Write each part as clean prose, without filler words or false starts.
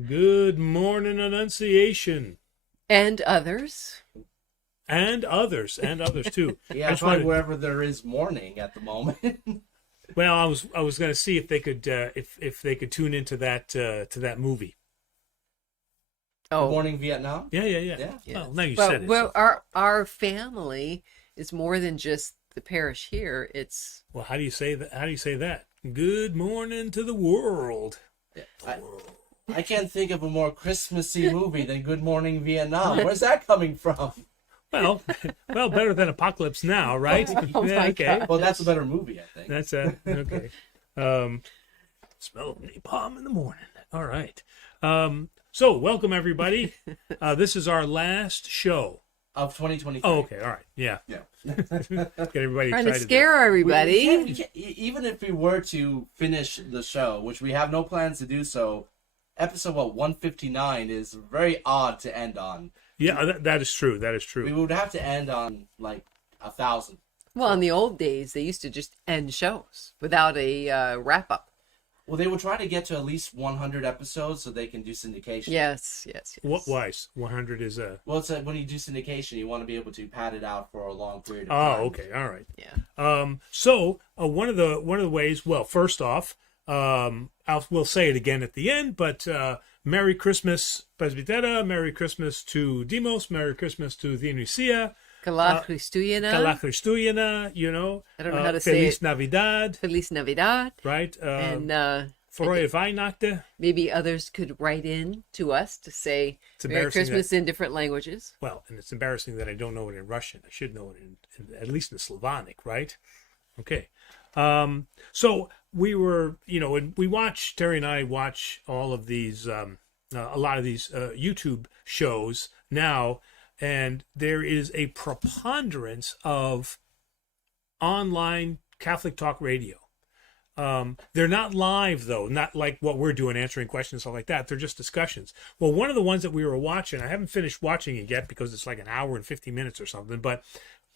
Good morning, Annunciation. And others. And others too. Yeah, just probably wanted- wherever there is morning at the moment. Well, I was going to see if they could if they could tune into that to that movie. Oh, Morning Vietnam. Yeah. Yeah. Well, now you well, said it. well, so- our family is more than just the parish here. It's Well, how do you say that? How do you say that? Good morning to the world. I can't think of a more Christmassy movie than Good Morning Vietnam. Where's that coming from? Well, better than Apocalypse Now, right? Oh my Okay. God. Well, that's a better movie, I think. That's okay. Smell of napalm in the morning. All right. So welcome everybody. This is our last show. Of 2023. Oh, okay. All right. Yeah. Yeah. Get everybody trying excited. to scare everybody. We can't, even if we were to finish the show, which we have no plans to do so, episode 159 is very odd to end on. Yeah, that is true. That is We true. would have to end on like 1,000. Well, in the old days, they used to just end shows without a wrap up. Well, they would try to get to at least 100 episodes so they can do syndication. Yes. What wise? 100 is a. Well, it's when you do syndication, you want to be able to pad it out for a long period of Oh, time. okay. All right. Yeah. So one of the ways. Well, first off, we'll say it again at the end, but Merry Christmas, Presbytera. Merry Christmas to Demos. Merry Christmas to the Annunciation. Kala Christuyena. Kala Christuyena, you know. I don't know how to say Feliz it. Navidad, Feliz Navidad. right? And Frohe Weihnachten. maybe others could write in to us to say It's Merry embarrassing Christmas in different languages. Well, and it's embarrassing that I don't know it in Russian. I should know it in at least in Slavonic, right? Okay. So we were, and we watch, Terry and I watch all of these, a lot of these YouTube shows now, and there is a preponderance of online Catholic talk radio. They're not live though, not like what we're doing, answering questions, stuff like that. They're just discussions. Well, one of the ones that we were watching, I haven't finished watching it yet because it's like an hour and 50 minutes or something, but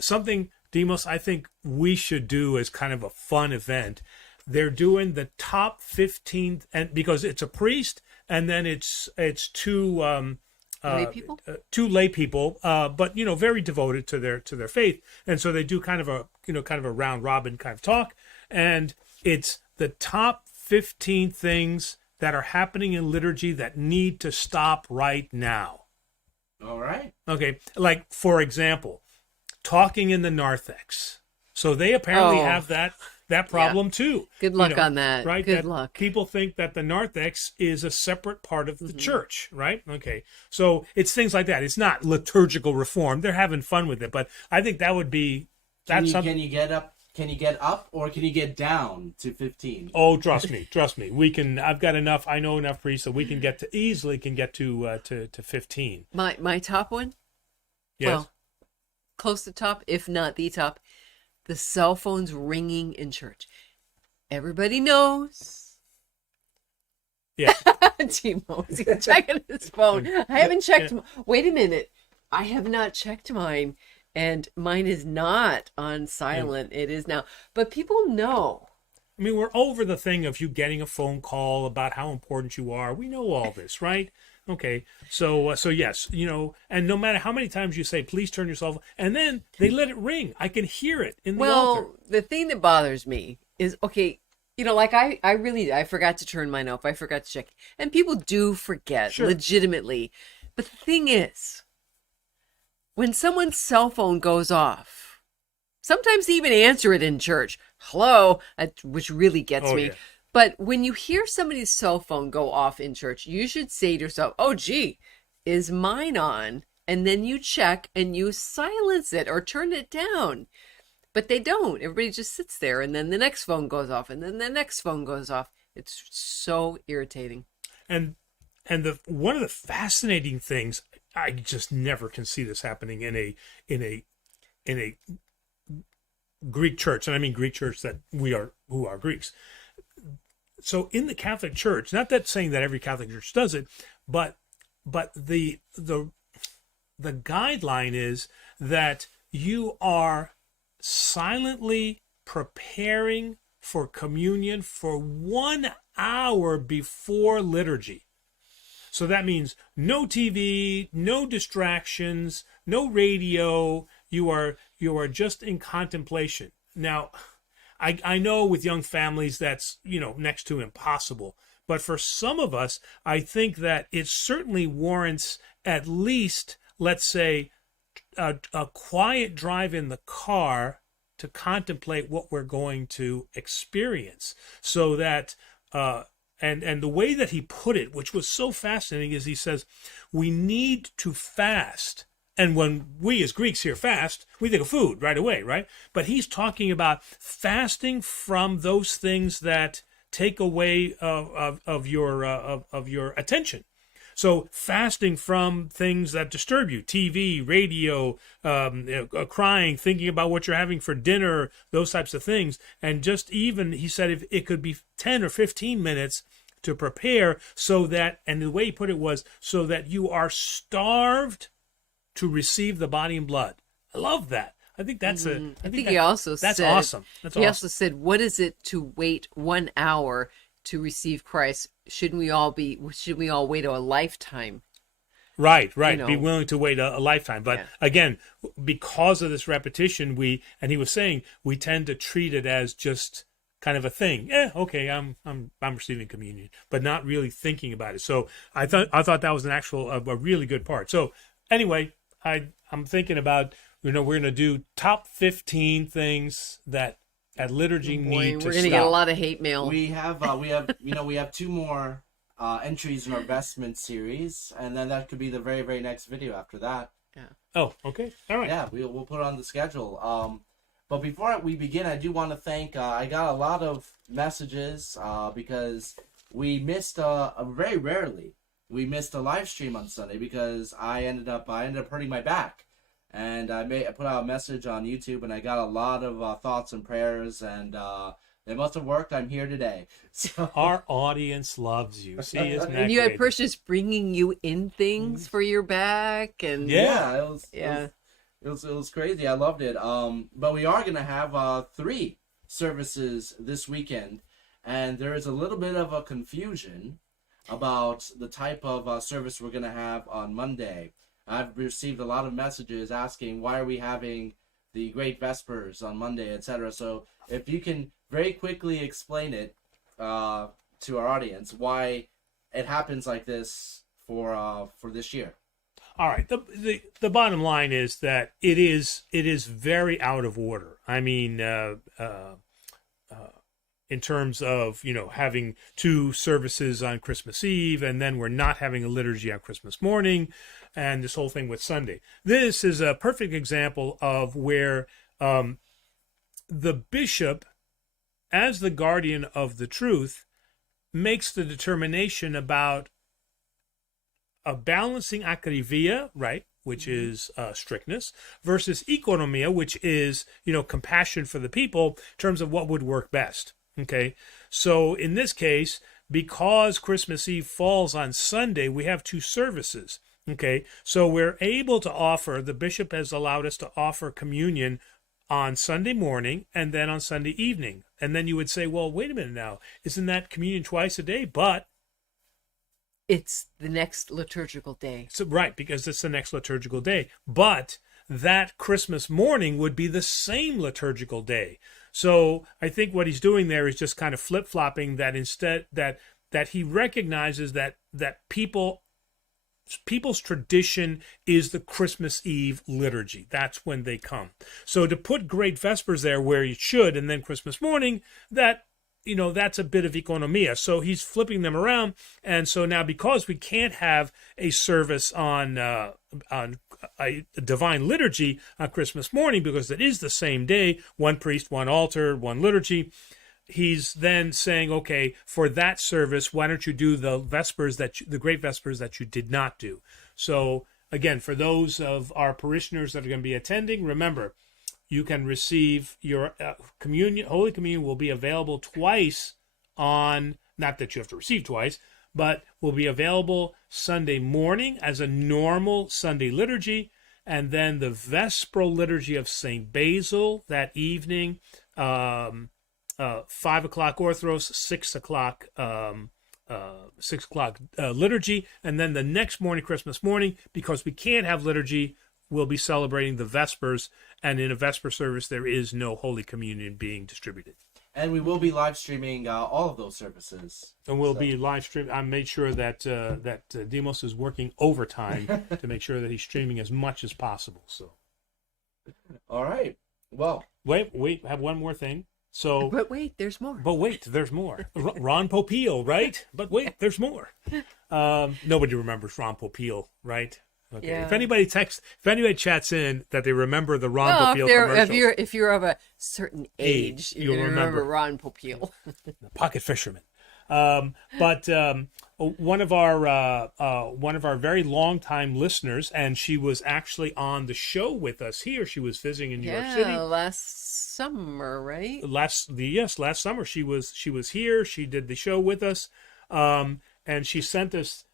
something, Demos, I think we should do as kind of a fun event. They're doing the top 15, and because it's a priest, and then it's two Lay people? two lay people, but very devoted to their faith, and so they do kind of a round robin kind of talk, and it's the top 15 things that are happening in liturgy that need to stop right now. All right. Okay, like for example, talking in the narthex. So they apparently Oh. have that problem too. Good luck on that. Right? Good That luck. People think that the narthex is a separate part of the church, right? Okay. So it's things like that. It's not liturgical reform. They're having fun with it, but I think that would be something. Can you get up? Can you get up, or can you get down to 15? Oh, trust me. We can. I've got enough. I know enough priests that we can get to easily to 15. My top one? Yes. Well, close to top, if not the top. The cell phones ringing in church. Everybody knows. Yeah. Timo's checking his phone. I haven't checked. Wait a minute. I have not checked mine, and mine is not on silent. It is now. But people know. I mean, we're over the thing of you getting a phone call about how important you are. We know all this, right? Okay, so yes, and no matter how many times you say, please turn yourself, and then they let it ring. I can hear it in the altar. Well, the thing that bothers me is, okay, like I forgot to turn mine off. I forgot to check. And people do forget, Sure. legitimately. But the thing is, when someone's cell phone goes off, sometimes they even answer it in church. Hello, which really gets me. Yeah. But when you hear somebody's cell phone go off in church, you should say to yourself, oh, gee, is mine on? And then you check and you silence it or turn it down. But they don't. Everybody just sits there, and then the next phone goes off, and then the next phone goes off. It's so irritating. And one of the fascinating things, I just never can see this happening in a Greek church, and I mean Greek church that who are Greeks. So in the Catholic Church, not that saying that every Catholic church does it, but the guideline is that you are silently preparing for communion for 1 hour before liturgy. So that means no TV, no distractions, no radio. You are just in contemplation. Now, I know with young families that's, next to impossible. But for some of us, I think that it certainly warrants at least, let's say, a quiet drive in the car to contemplate what we're going to experience. So that, and the way that he put it, which was so fascinating, is he says, we need to fast. And when we as Greeks hear fast, we think of food right away, right? But he's talking about fasting from those things that take away of your attention. So fasting from things that disturb you, TV, radio, crying, thinking about what you're having for dinner, those types of things. And just even, he said, if it could be 10 or 15 minutes to prepare so that, and the way he put it was, so that you are starved to receive the body and blood. I love that. I think that's I think he also that's said, awesome. That's he awesome. also said, what is it to wait 1 hour to receive Christ? Should we all wait a lifetime? Right. Be willing to wait a lifetime. But again, because of this repetition, and he was saying, we tend to treat it as just kind of a thing. Okay, I'm receiving communion, but not really thinking about it. So I thought that was a really good part. So anyway, I'm thinking about, we're going to do top 15 things that at liturgy need to stop. We're going to get a lot of hate mail. We have 2 more entries in our vestment series, and then that could be the very, very next video after that. Yeah. Oh, okay. All right. Yeah, we'll put it on the schedule. But before we begin, I do want to thank, I got a lot of messages because we missed, very rarely, we missed a live stream on Sunday because I ended up hurting my back. And I put out a message on YouTube, and I got a lot of thoughts and prayers, and they must have worked. I'm here today. So our audience loves you. See, isn't that and you had great? Precious bringing you in things for your back, and it was crazy. I loved it. But we are gonna have 3 services this weekend, and there is a little bit of a confusion about the type of service we're gonna have on Monday. I've received a lot of messages asking, why are we having the Great Vespers on Monday, etc. So if you can very quickly explain it to our audience, why it happens like this for this year. All right. The bottom line is that it is very out of order. I mean, in terms of, having 2 services on Christmas Eve, and then we're not having a liturgy on Christmas morning, and this whole thing with Sunday. This is a perfect example of where the bishop, as the guardian of the truth, makes the determination about a balancing akrivia, right, which is strictness, versus oikonomia, which is, compassion for the people in terms of what would work best. Okay, so in this case, because Christmas Eve falls on Sunday, we have 2 services. Okay, so we're able to offer, the bishop has allowed us to offer communion on Sunday morning and then on Sunday evening. And then you would say, well, wait a minute now, isn't that communion twice a day? But it's the next liturgical day. So, right, because it's the next liturgical day. But that Christmas morning would be the same liturgical day. So I think what he's doing there is just kind of flip-flopping that instead that he recognizes that people's tradition is the Christmas Eve liturgy. That's when they come. So to put Great Vespers there where you should, and then Christmas morning, that's a bit of oikonomia. So he's flipping them around. And so now, because we can't have a service on a divine liturgy on Christmas morning, because it is the same day, 1 priest, 1 altar, 1 liturgy, he's then saying, okay, for that service, why don't you do the Vespers the Great Vespers that you did not do? So again, for those of our parishioners that are going to be attending, remember, you can receive your communion. Holy Communion will be available twice on, not that you have to receive twice, but will be available Sunday morning as a normal Sunday liturgy, and then the Vesperal liturgy of St. Basil that evening, 5 o'clock Orthros, 6 o'clock 6 o'clock liturgy, and then the next morning, Christmas morning, because we can't have liturgy, we'll be celebrating the Vespers, and in a Vesper service there is no Holy Communion being distributed. And we will be live streaming all of those services. And we'll be live streaming. I made sure that Demos is working overtime to make sure that he's streaming as much as possible. So, all right. Well, wait, have one more thing. So, but wait, there's more. Ron Popeil, right? But wait, there's more. Nobody remembers Ron Popeil, right? Okay. Yeah. If anybody chats in that they remember the Ron Popeil commercials, if you're of a certain age, you'll remember Ron Popeil. The Pocket Fisherman. But one of our very long time listeners, and she was actually on the show with us here. She was visiting in New York City last summer, right? Last summer she was here. She did the show with us, and she sent us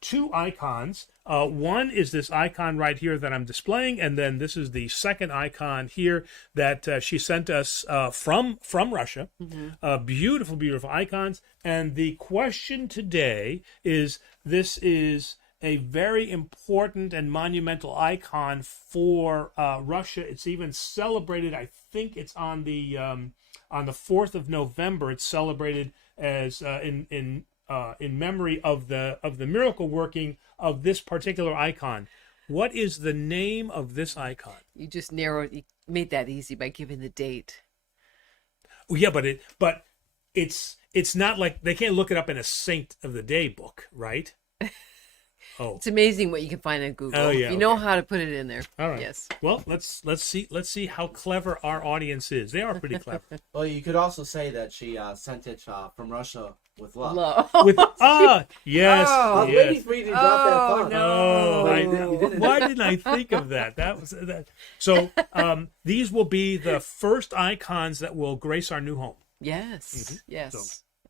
2 icons. One is this icon right here that I'm displaying, and then this is the second icon here that she sent us from Russia. Mm-hmm. Beautiful, beautiful icons. And the question today is: this is a very important and monumental icon for Russia. It's even celebrated. I think it's on the 4th of November. It's celebrated as in memory of the miracle working of this particular icon. What is the name of this icon? You just you made that easy by giving the date. Oh, yeah, but it's not like they can't look it up in a Saint of the Day book, right? Oh, it's amazing what you can find on Google. Oh, yeah, if you know how to put it in there. All right. Yes. Well, let's see how clever our audience is. They are pretty clever. Well, you could also say that she sent it from Russia with love. With yes. I was waiting for you to drop that thought. No. Why didn't I think of that? That was that. So these will be the first icons that will grace our new home. Yes. Mm-hmm. Yes. So,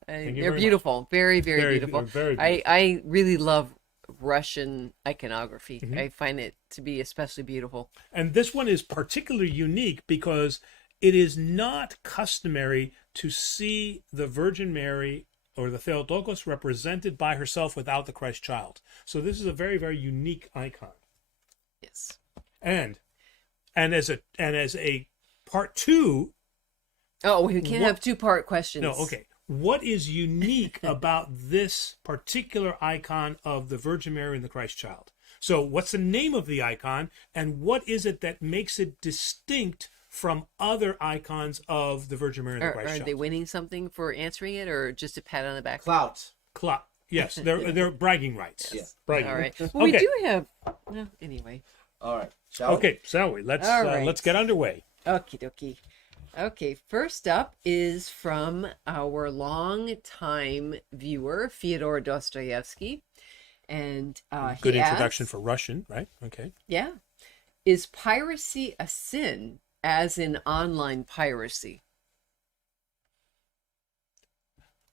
they're beautiful. Very, very beautiful. Very beautiful. I really love Russian iconography. Mm-hmm. I find it to be especially beautiful. And this one is particularly unique because it is not customary to see the Virgin Mary or the Theotokos represented by herself without the Christ child. So this is a very, very unique icon. Yes. And as a part 2. Oh, we can't have 2-part questions. No, okay. What is unique about this particular icon of the Virgin Mary and the Christ child? So what's the name of the icon, and what is it that makes it distinct from other icons of the Virgin Mary and the Christ child? Are they winning something for answering it, or just a pat on the back? Clout. Yes, they're bragging rights. Yeah. Bragging. All right. Well, Well, we do have... No, anyway. All right. Shall we? Let's right. Let's get underway. Okie dokie. Okay, first up is from our long-time viewer, Fyodor Dostoevsky. And Good he introduction asks, for Russian, right? Okay. Yeah. Is piracy a sin, as in online piracy?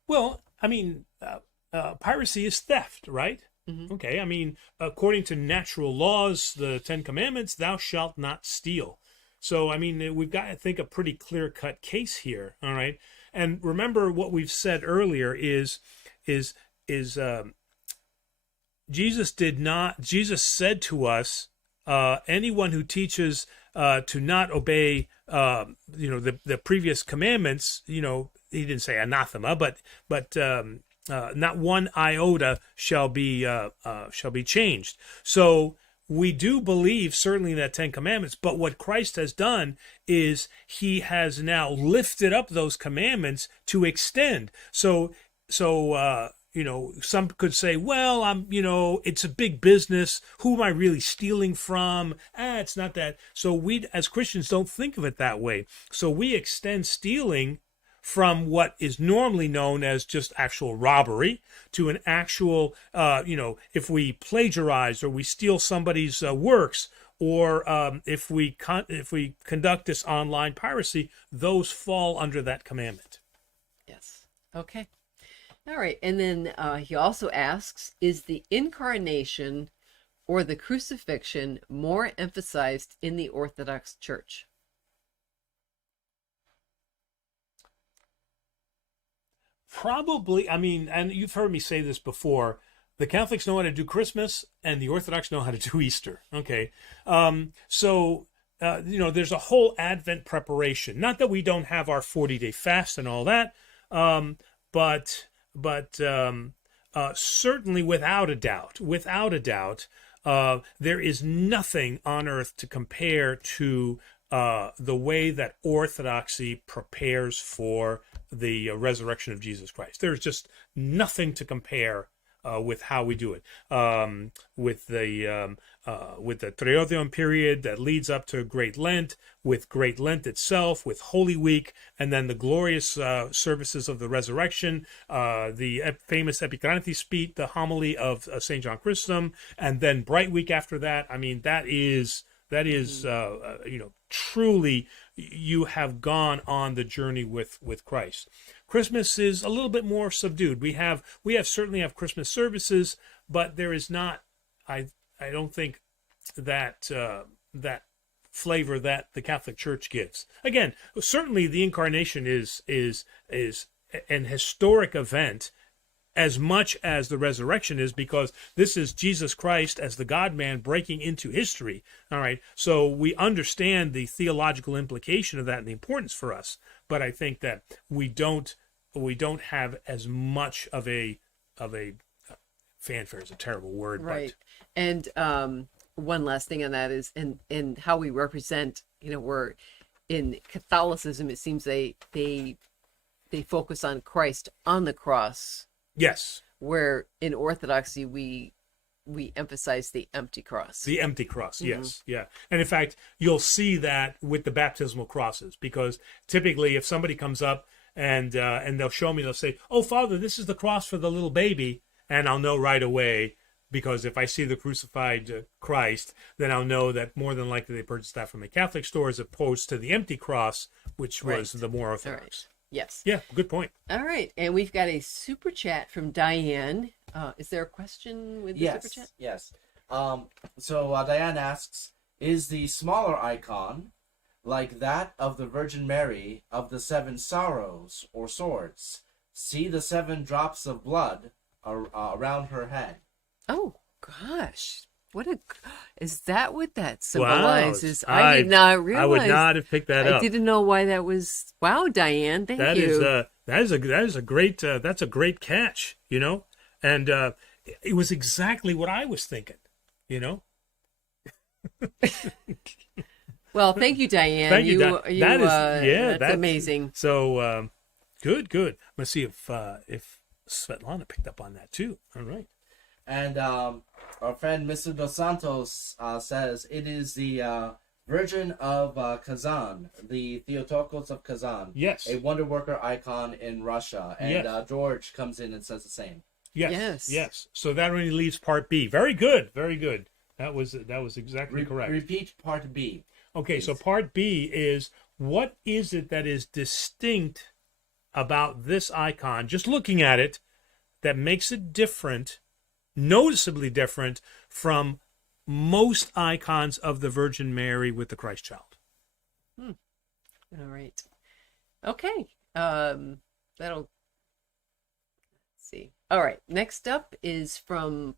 Well, I mean, piracy is theft, right? Mm-hmm. Okay. I mean, according to natural laws, the 10 Commandments, thou shalt not steal. So, I mean, we've got, I think, a pretty clear-cut case here, all right? And remember what we've said earlier is Jesus said to us, anyone who teaches to not obey, the previous commandments, he didn't say anathema, but not one iota shall be changed. So we do believe certainly in that 10 Commandments, but what Christ has done is he has now lifted up those commandments to extend. So some could say, well, it's a big business. Who am I really stealing from? It's not that. So we as Christians don't think of it that way. So we extend stealing from what is normally known as just actual robbery to an actual, if we plagiarize or we steal somebody's works, or if we conduct this online piracy, those fall under that commandment. Yes. Okay. All right. And then he also asks, is the Incarnation or the Crucifixion more emphasized in the Orthodox Church? Probably, I mean, and you've heard me say this before, the Catholics know how to do Christmas and the Orthodox know how to do Easter. Okay. There's a whole Advent preparation. Not that we don't have our 40-day fast and all that, but certainly without a doubt, there is nothing on earth to compare to the way that Orthodoxy prepares for the resurrection of Jesus Christ. There's just nothing to compare with how we do it. With the Triodion period that leads up to Great Lent, with Great Lent itself, with Holy Week, and then the glorious services of the resurrection, the famous Epicrates speech, the homily of St. John Chrysostom, and then Bright Week after that. I mean, that is truly you have gone on the journey with Christ. Christmas is a little bit more subdued. We certainly have Christmas services, but there is not, I don't think, that flavor that the Catholic Church gives. Again, certainly the Incarnation is an historic event as much as the resurrection is, because this is Jesus Christ as the God-man breaking into history. All right, so we understand the theological implication of that and the importance for us. But I think that we don't have as much of a fanfare is a terrible word, right? But... And one last thing on that is in how we represent. We're in Catholicism. It seems they focus on Christ on the cross. Yes. Where in Orthodoxy we emphasize the empty cross. The empty cross, yes. Yeah. And in fact, you'll see that with the baptismal crosses, because typically if somebody comes up and they'll show me, they'll say, "Oh, Father, this is the cross for the little baby," and I'll know right away, because if I see the crucified Christ, then I'll know that more than likely they purchased that from a Catholic store as opposed to the empty cross, which was the more Orthodox. Yes. Yeah, good point. All right. And we've got a super chat from Diane. Is there a question with the super chat? Yes. So Diane asks, is the smaller icon like that of the Virgin Mary of the 7 sorrows or swords? See the 7 drops of blood around her head. Oh, gosh. Is that what that symbolizes? Wow. I did not realize. I would not have picked that up. I didn't know why that was. Wow, Diane, thank you. That's a great catch, and it was exactly what I was thinking, Well, thank you, Diane. Thank you. That's amazing. So good. I'm gonna see if Svetlana picked up on that too. All right. And our friend Mr. Dos Santos says it is the Virgin of Kazan, the Theotokos of Kazan. Yes. A wonder worker icon in Russia. And George comes in and says the same. Yes. So that only leaves part B. Very good. That was exactly correct. Repeat part B. Okay, please. So part B is, what is it that is distinct about this icon, just looking at it, that makes it different, noticeably different from most icons of the Virgin Mary with the Christ child? All right. Okay. Let's see. All right. Next up is from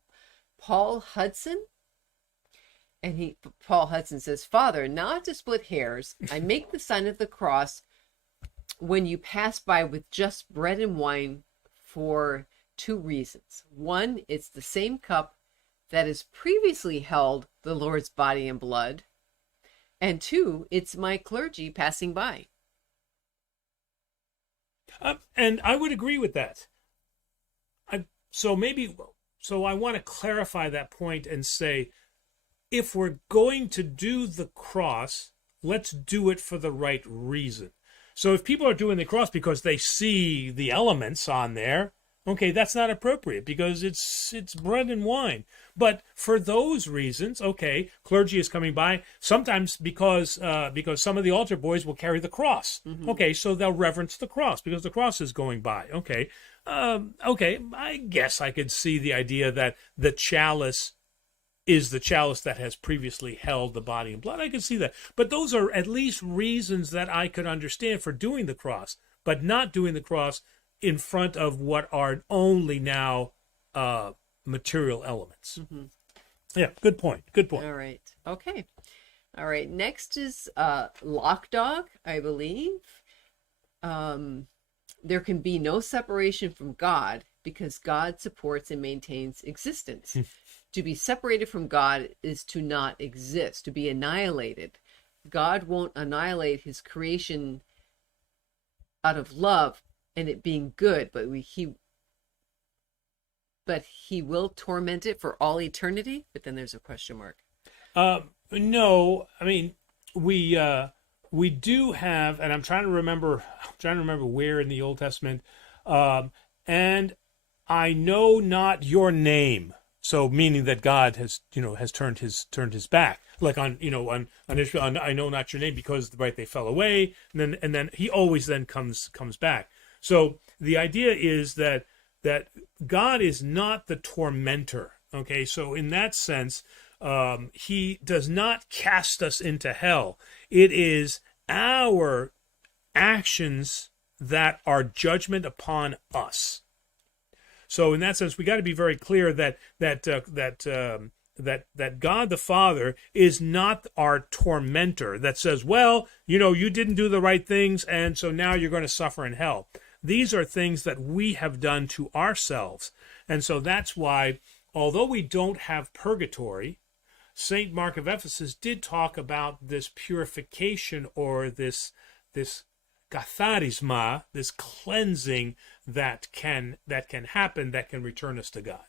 Paul Hudson. And Paul Hudson says, "Father, not to split hairs, I make the sign of the cross when you pass by with just bread and wine for 2 reasons. One, it's the same cup that has previously held the Lord's body and blood. And 2, it's my clergy passing by." And I would agree with that. So I want to clarify that point and say, if we're going to do the cross, let's do it for the right reason. So if people are doing the cross because they see the elements on there, okay, that's not appropriate because it's bread and wine. But for those reasons, okay, clergy is coming by, sometimes because some of the altar boys will carry the cross. Mm-hmm. Okay, so they'll reverence the cross because the cross is going by. Okay, I guess I could see the idea that the chalice is the chalice that has previously held the body and blood. I can see that. But those are at least reasons that I could understand for doing the cross. But not doing the cross in front of what are only now material elements. Mm-hmm. Yeah, good point. Good point. All right. Okay. All right. Next is Lock Dog, I believe. There can be no separation from God because God supports and maintains existence. To be separated from God is to not exist, to be annihilated. God won't annihilate his creation out of love and it being good, but he will torment it for all eternity. But then there's a question mark. No, I mean we do have, and I'm trying to remember where in the Old Testament, and I know not your name. So meaning that God has turned his back, like on Israel. I know not your name because they fell away, and then he always then comes back. So the idea is that God is not the tormentor. Okay, so in that sense, he does not cast us into hell. It is our actions that are judgment upon us. So in that sense, we got to be very clear that God the Father is not our tormentor that says, well, you didn't do the right things, and so now you're going to suffer in hell. These are things that we have done to ourselves. And so that's why, although we don't have purgatory, St. Mark of Ephesus did talk about this purification or this katharisma, this cleansing that can happen, that can return us to God.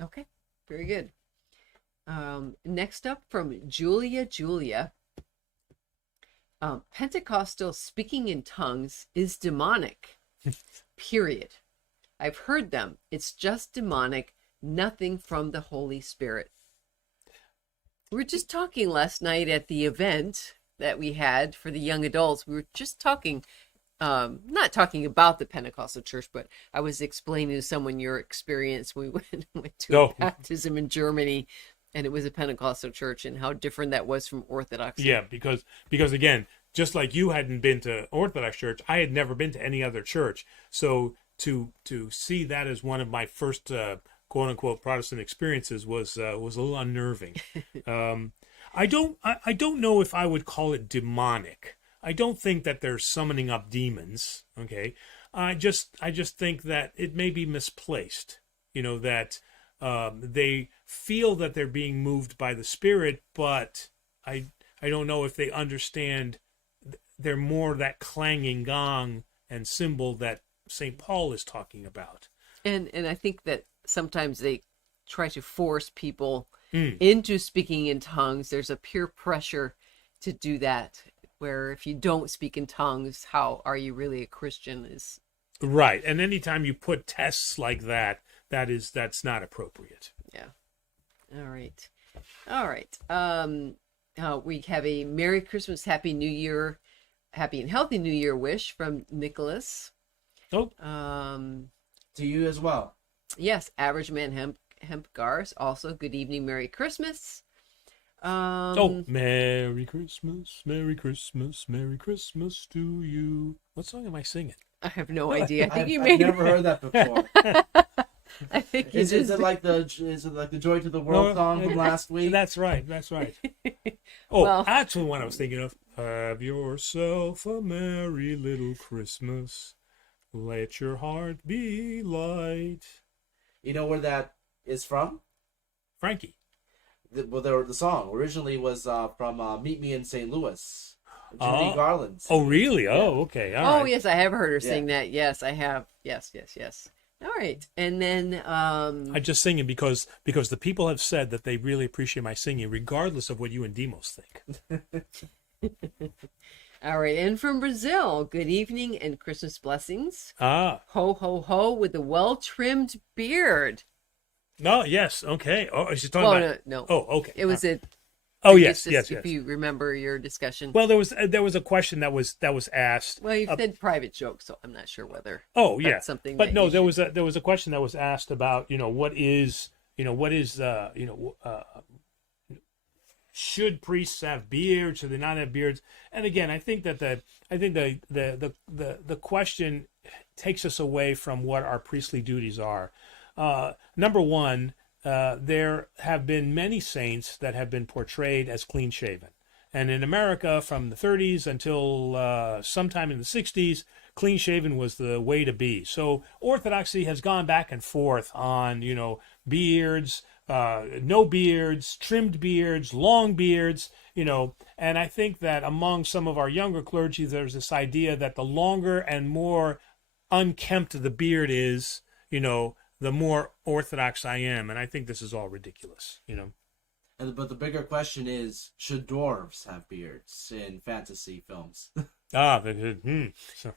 Okay, very good. Next up from Julia. Pentecostal speaking in tongues is demonic. Period. I've heard them. It's just demonic, nothing from the Holy Spirit. We were just talking last night at the event that we had for the young adults. We were just talking, not talking about the Pentecostal church, but I was explaining to someone your experience. We went to a baptism in Germany, and it was a Pentecostal church, and how different that was from Orthodoxy. Yeah, because again, just like you hadn't been to Orthodox church, I had never been to any other church. So to see that as one of my first quote unquote Protestant experiences was a little unnerving. I don't know if I would call it demonic. I don't think that they're summoning up demons. Okay, I just think that it may be misplaced. That they feel that they're being moved by the Spirit, but I don't know if they understand they're more that clanging gong and cymbal that St. Paul is talking about. And I think that sometimes they try to force people into speaking in tongues. There's a peer pressure to do that, where if you don't speak in tongues, how are you really a Christian? Is right. And anytime you put tests like that, that's not appropriate. Yeah. All right. We have a Merry Christmas, Happy New Year, Happy and Healthy New Year wish from Nicholas. Oh. To you as well. Yes, Average Man Hemp Gars. Also, good evening, Merry Christmas. Merry Christmas, Merry Christmas, Merry Christmas to you. What song am I singing? I have no idea. I think I've never heard that before. I think is it like the Joy to the World song from last week? That's right. That's the one I was thinking of. Have yourself a merry little Christmas. Let your heart be light. You know where that is from? Frankie. The song originally was from Meet Me in St. Louis. Judy Garland's. Oh, really? Yeah. Oh, okay. All right. Yes, I have heard her sing that. Yes, I have. Yes. All right. And then... I just sing it because the people have said that they really appreciate my singing, regardless of what you and Demos think. All right. And from Brazil, good evening and Christmas blessings. Ho, ho, ho, with a well-trimmed beard. No, yes, okay. Oh, she's talking about... No. Oh, okay. It was a... Oh, yes. If you remember your discussion. Well, there was a question that was asked. Well, you said private joke, so I'm not sure whether. Oh, yeah. That's something. But no, there was a question that was asked about what is should priests have beards? Should they not have beards? And again, I think the question takes us away from what our priestly duties are. Number one, there have been many saints that have been portrayed as clean shaven. And in America, from the 30s until sometime in the 60s, clean shaven was the way to be. So Orthodoxy has gone back and forth on, beards, no beards, trimmed beards, long beards, and I think that among some of our younger clergy, there's this idea that the longer and more unkempt the beard is, the more Orthodox I am. And I think this is all ridiculous, But the bigger question is, should dwarves have beards in fantasy films? So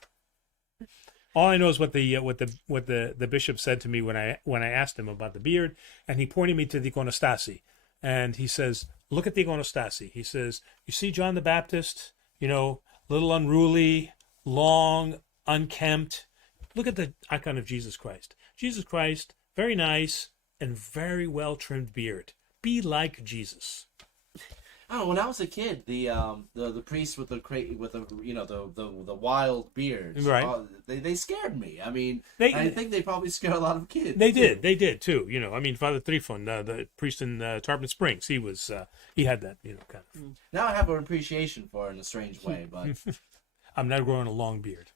all I know is what the bishop said to me when I asked him about the beard, and he pointed me to the iconostasi, and he says, "Look at the iconostasi." He says, "You see John the Baptist, little unruly, long, unkempt. Look at the icon of Jesus Christ. Jesus Christ, very nice and very well trimmed beard. Be like Jesus." Oh, when I was a kid, the priest with the wild beards, right? They scared me. I mean, I think they probably scare a lot of kids. They did too. Father Trifon, the priest in Tarpon Springs, he had that, kind of. Now I have an appreciation for it in a strange way, but I'm not growing a long beard.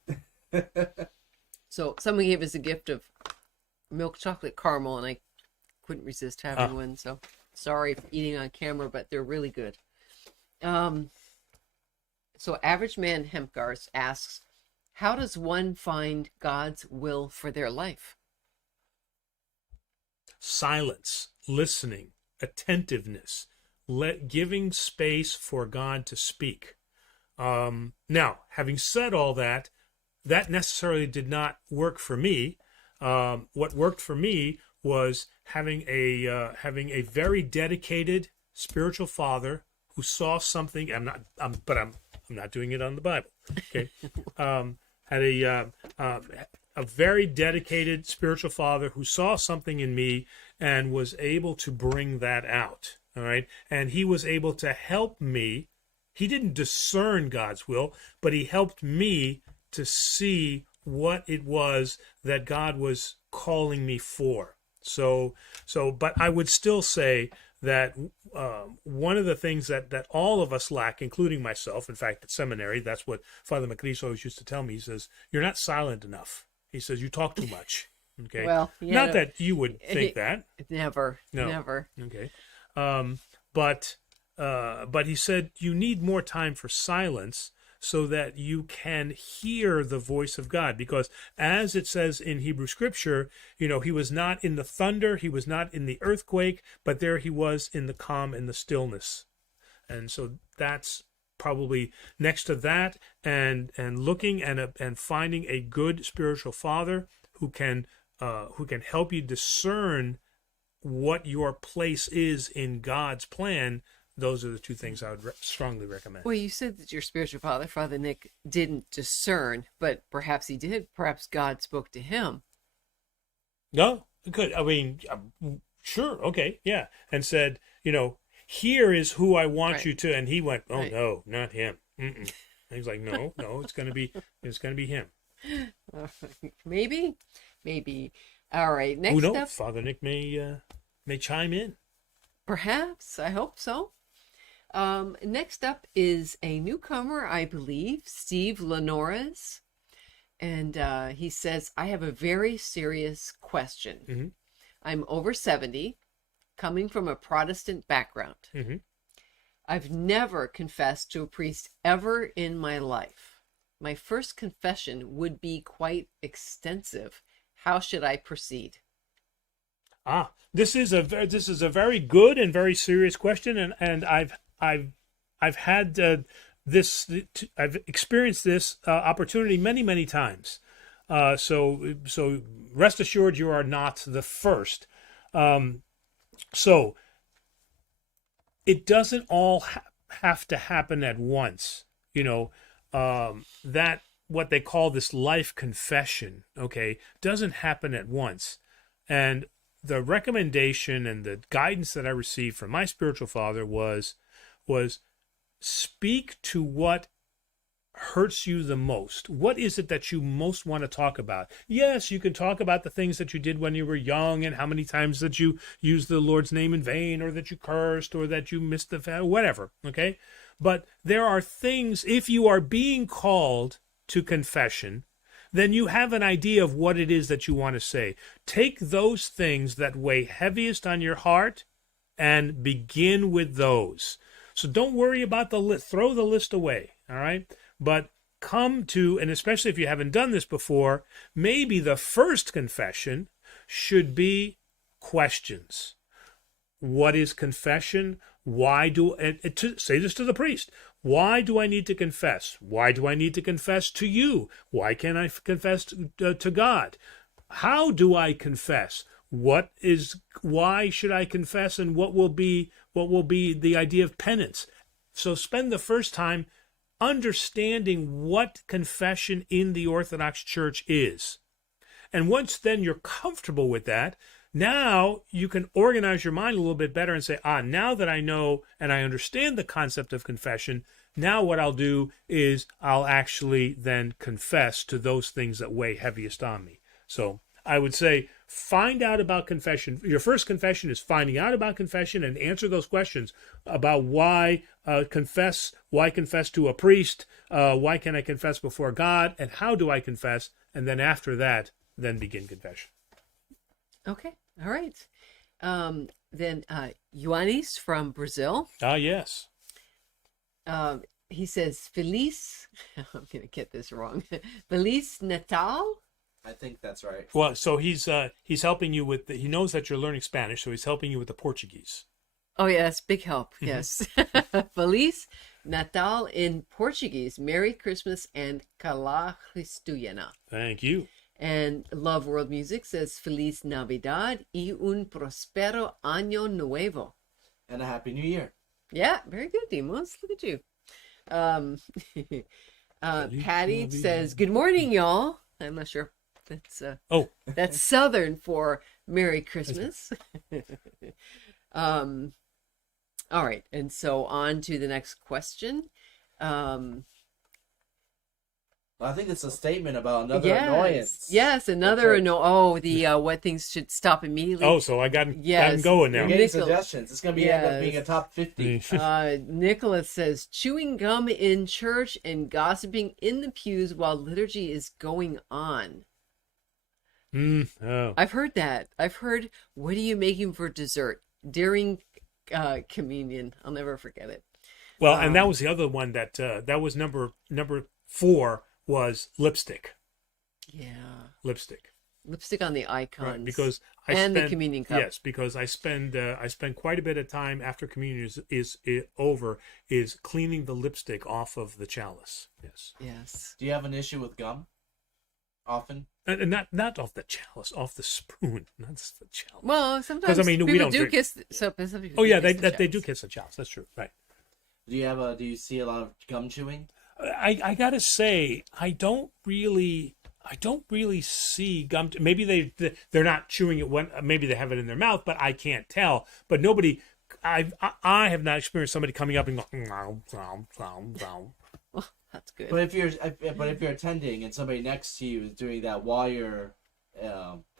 So someone gave us a gift of milk chocolate caramel, and I couldn't resist having one. So sorry for eating on camera, but they're really good. So Average Man Hempgars asks, how does one find God's will for their life? Silence, listening, attentiveness, giving space for God to speak. Now, having said all that, that necessarily did not work for me. What worked for me was having a very dedicated spiritual father who saw something. I'm not doing it on the Bible. Okay, had a very dedicated spiritual father who saw something in me and was able to bring that out. All right, and he was able to help me. He didn't discern God's will, but he helped me to see what it was that God was calling me for. But I would still say that one of the things that all of us lack, including myself, in fact, at seminary, that's what Father Macris always used to tell me. He says, "You're not silent enough." He says, "You talk too much." Okay. Well, not that you would think that. Never. Okay. But he said, you need more time for silence so that you can hear the voice of God. Because as it says in Hebrew scripture, he was not in the thunder, he was not in the earthquake, but there he was in the calm and the stillness. And so that's probably next to that, and looking and finding a good spiritual father who can help you discern what your place is in God's plan. Those are the two things I would strongly recommend. Well, you said that your spiritual father, Father Nick, didn't discern, but perhaps he did. Perhaps God spoke to him. No, it could. I mean, sure, okay, yeah, and said, here is who I want you to, and he went, oh no, not him. Mm-mm. And he's like, no, it's gonna be him. Maybe. All right, next up, up, Father Nick may chime in. Perhaps, I hope so. Next up is a newcomer, I believe, Steve Lenores. And he says, I have a very serious question. Mm-hmm. I'm over 70, coming from a Protestant background. Mm-hmm. I've never confessed to a priest ever in my life. My first confession would be quite extensive. How should I proceed? This is a very good and very serious question, and I've had I've experienced this opportunity many times. So rest assured, you are not the first. So it doesn't all have to happen at once. That what they call this life confession, okay, doesn't happen at once, and the recommendation and the guidance that I received from my spiritual father was, was speak to what hurts you the most. What is it that you most want to talk about? Yes, you can talk about the things that you did when you were young and how many times that you used the Lord's name in vain, or that you cursed, or that you missed the whatever, okay? But there are things, if you are being called to confession, then you have an idea of what it is that you want to say. Take those things that weigh heaviest on your heart and begin with those. So don't worry about the list. Throw the list away, all right? But come to, and especially if you haven't done this before, maybe the first confession should be questions. What is confession? Why do, say this to the priest, why do I need to confess? Why do I need to confess to you? Why can't I confess to God? How do I confess? Why should I confess, and what will be the idea of penance? So spend the first time understanding what confession in the Orthodox Church is. And once then you're comfortable with that, now you can organize your mind a little bit better and say, now that I know and I understand the concept of confession, now what I'll do is I'll actually then confess to those things that weigh heaviest on me. So I would say find out about confession. Your first confession is finding out about confession and answer those questions about why confess to a priest, why can I confess before God, and how do I confess, and then after that, then begin confession. Okay. All right. Then Ioannis from Brazil. Yes. He says, Feliz, I'm going to get this wrong. Feliz Natal? I think that's right. Well, so he's helping you with, he knows that you're learning Spanish, so he's helping you with the Portuguese. Oh, yeah, that's big help. Yes. Feliz Natal in Portuguese. Merry Christmas and Kala Christuyana. Thank you. And Love World Music says Feliz Navidad y un prospero año nuevo. And a Happy New Year. Yeah, very good, Demos. Look at you. Patty says, good morning, y'all. I'm not sure if that's that's Southern for Merry Christmas. All right, and so on to the next question. I think it's a statement about another annoyance. Yes, another annoyance. What things should stop immediately. Oh, so I got him going now. You're getting suggestions. It's going to end up being a top 50. Nicholas says, chewing gum in church and gossiping in the pews while liturgy is going on. I've heard that. I've heard, what are you making for dessert during communion? I'll never forget it. Well, and that was the other one that was number 4 was lipstick. Yeah. Lipstick on the icons. Right, because the communion cup. Yes, because I spend quite a bit of time after communion is over is cleaning the lipstick off of the chalice. Yes. Yes. Do you have an issue with gum? Often? And not off the chalice, off the spoon, not the chalice. Well, sometimes people we don't kiss. Some people they do kiss the chalice. That's true, right? Do you see a lot of gum chewing? I gotta say, I don't really see gum. Maybe they're not chewing it when maybe they have it in their mouth, but I can't tell. But nobody, I have not experienced somebody coming up and going. Well, that's good. But if you're attending and somebody next to you is doing that while you're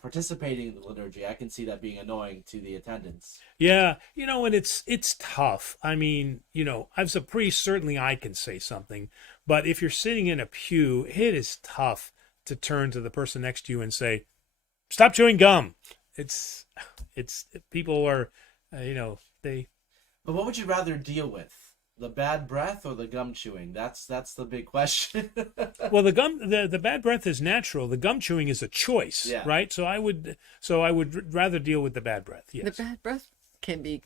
participating in the liturgy, I can see that being annoying to the attendants. Yeah, and it's tough. I mean, as a priest, certainly I can say something, but if you're sitting in a pew, it is tough to turn to the person next to you and say, "Stop chewing gum." It's people are, they. But what would you rather deal with? The bad breath or the gum chewing? That's the big question. Well, the bad breath is natural. The gum chewing is a choice, right? So I would rather deal with the bad breath. Yes. The bad breath can be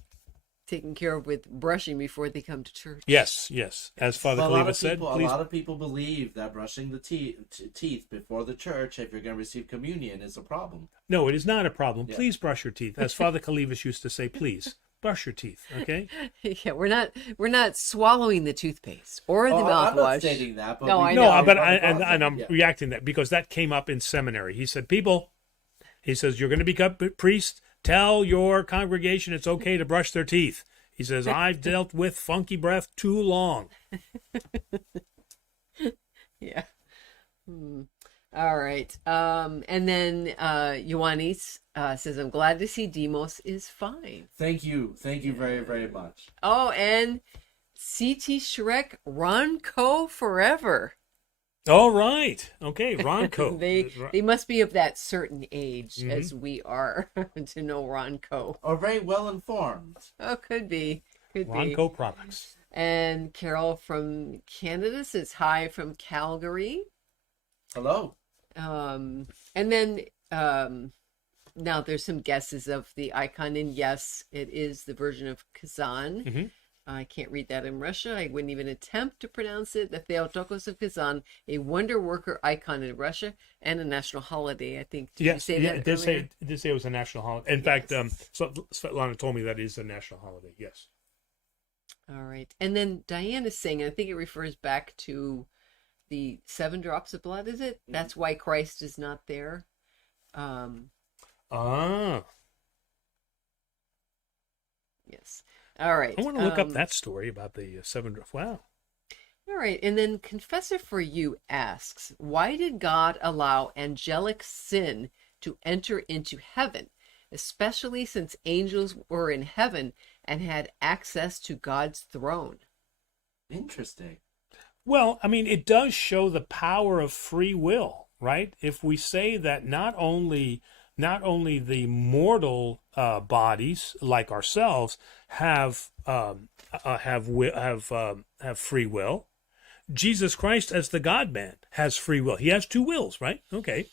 taken care of with brushing before they come to church. Yes. As Father Kaleva said, a lot of people believe that brushing the teeth before the church, if you're going to receive communion, is a problem. No, it is not a problem. Yeah. Please brush your teeth, as Father Kaleva used to say. Please. Brush your teeth, okay? Yeah, we're not swallowing the toothpaste or the mouthwash. I'm not stating that, but I know. But I'm reacting to that because that came up in seminary. He said, you're going to become priest. Tell your congregation it's okay to brush their teeth. He says, I've dealt with funky breath too long. Yeah. All right. And then Ioannis says, I'm glad to see Demos is fine. Thank you very, very much. Oh, and CT Shrek, Ronco forever. All right. Okay, Ronco. They must be of that certain age as we are to know Ronco. Or very well informed. Oh, could be. Ronco products. And Carol from Canada says hi from Calgary. Hello. And then now there's some guesses of the icon, and yes, it is the Virgin of Kazan. Mm-hmm. I can't read that in Russia. I wouldn't even attempt to pronounce it. The Theotokos of Kazan, a wonder worker icon in Russia and a national holiday. I think. Did you say that it did earlier? say it was a national holiday. In fact, Svetlana told me that is a national holiday. Yes. All right. And then Diane is saying, and I think it refers back to the 7 drops of blood, is it? That's why Christ is not there. Yes. All right. I want to look up that story about the 7 drops. Wow. All right. And then Confessor for You asks, why did God allow angelic sin to enter into heaven, especially since angels were in heaven and had access to God's throne? Interesting. Well, I mean, it does show the power of free will, right? If we say that not only the mortal bodies like ourselves have free will, Jesus Christ as the God-man has free will. He has 2 wills, right? Okay.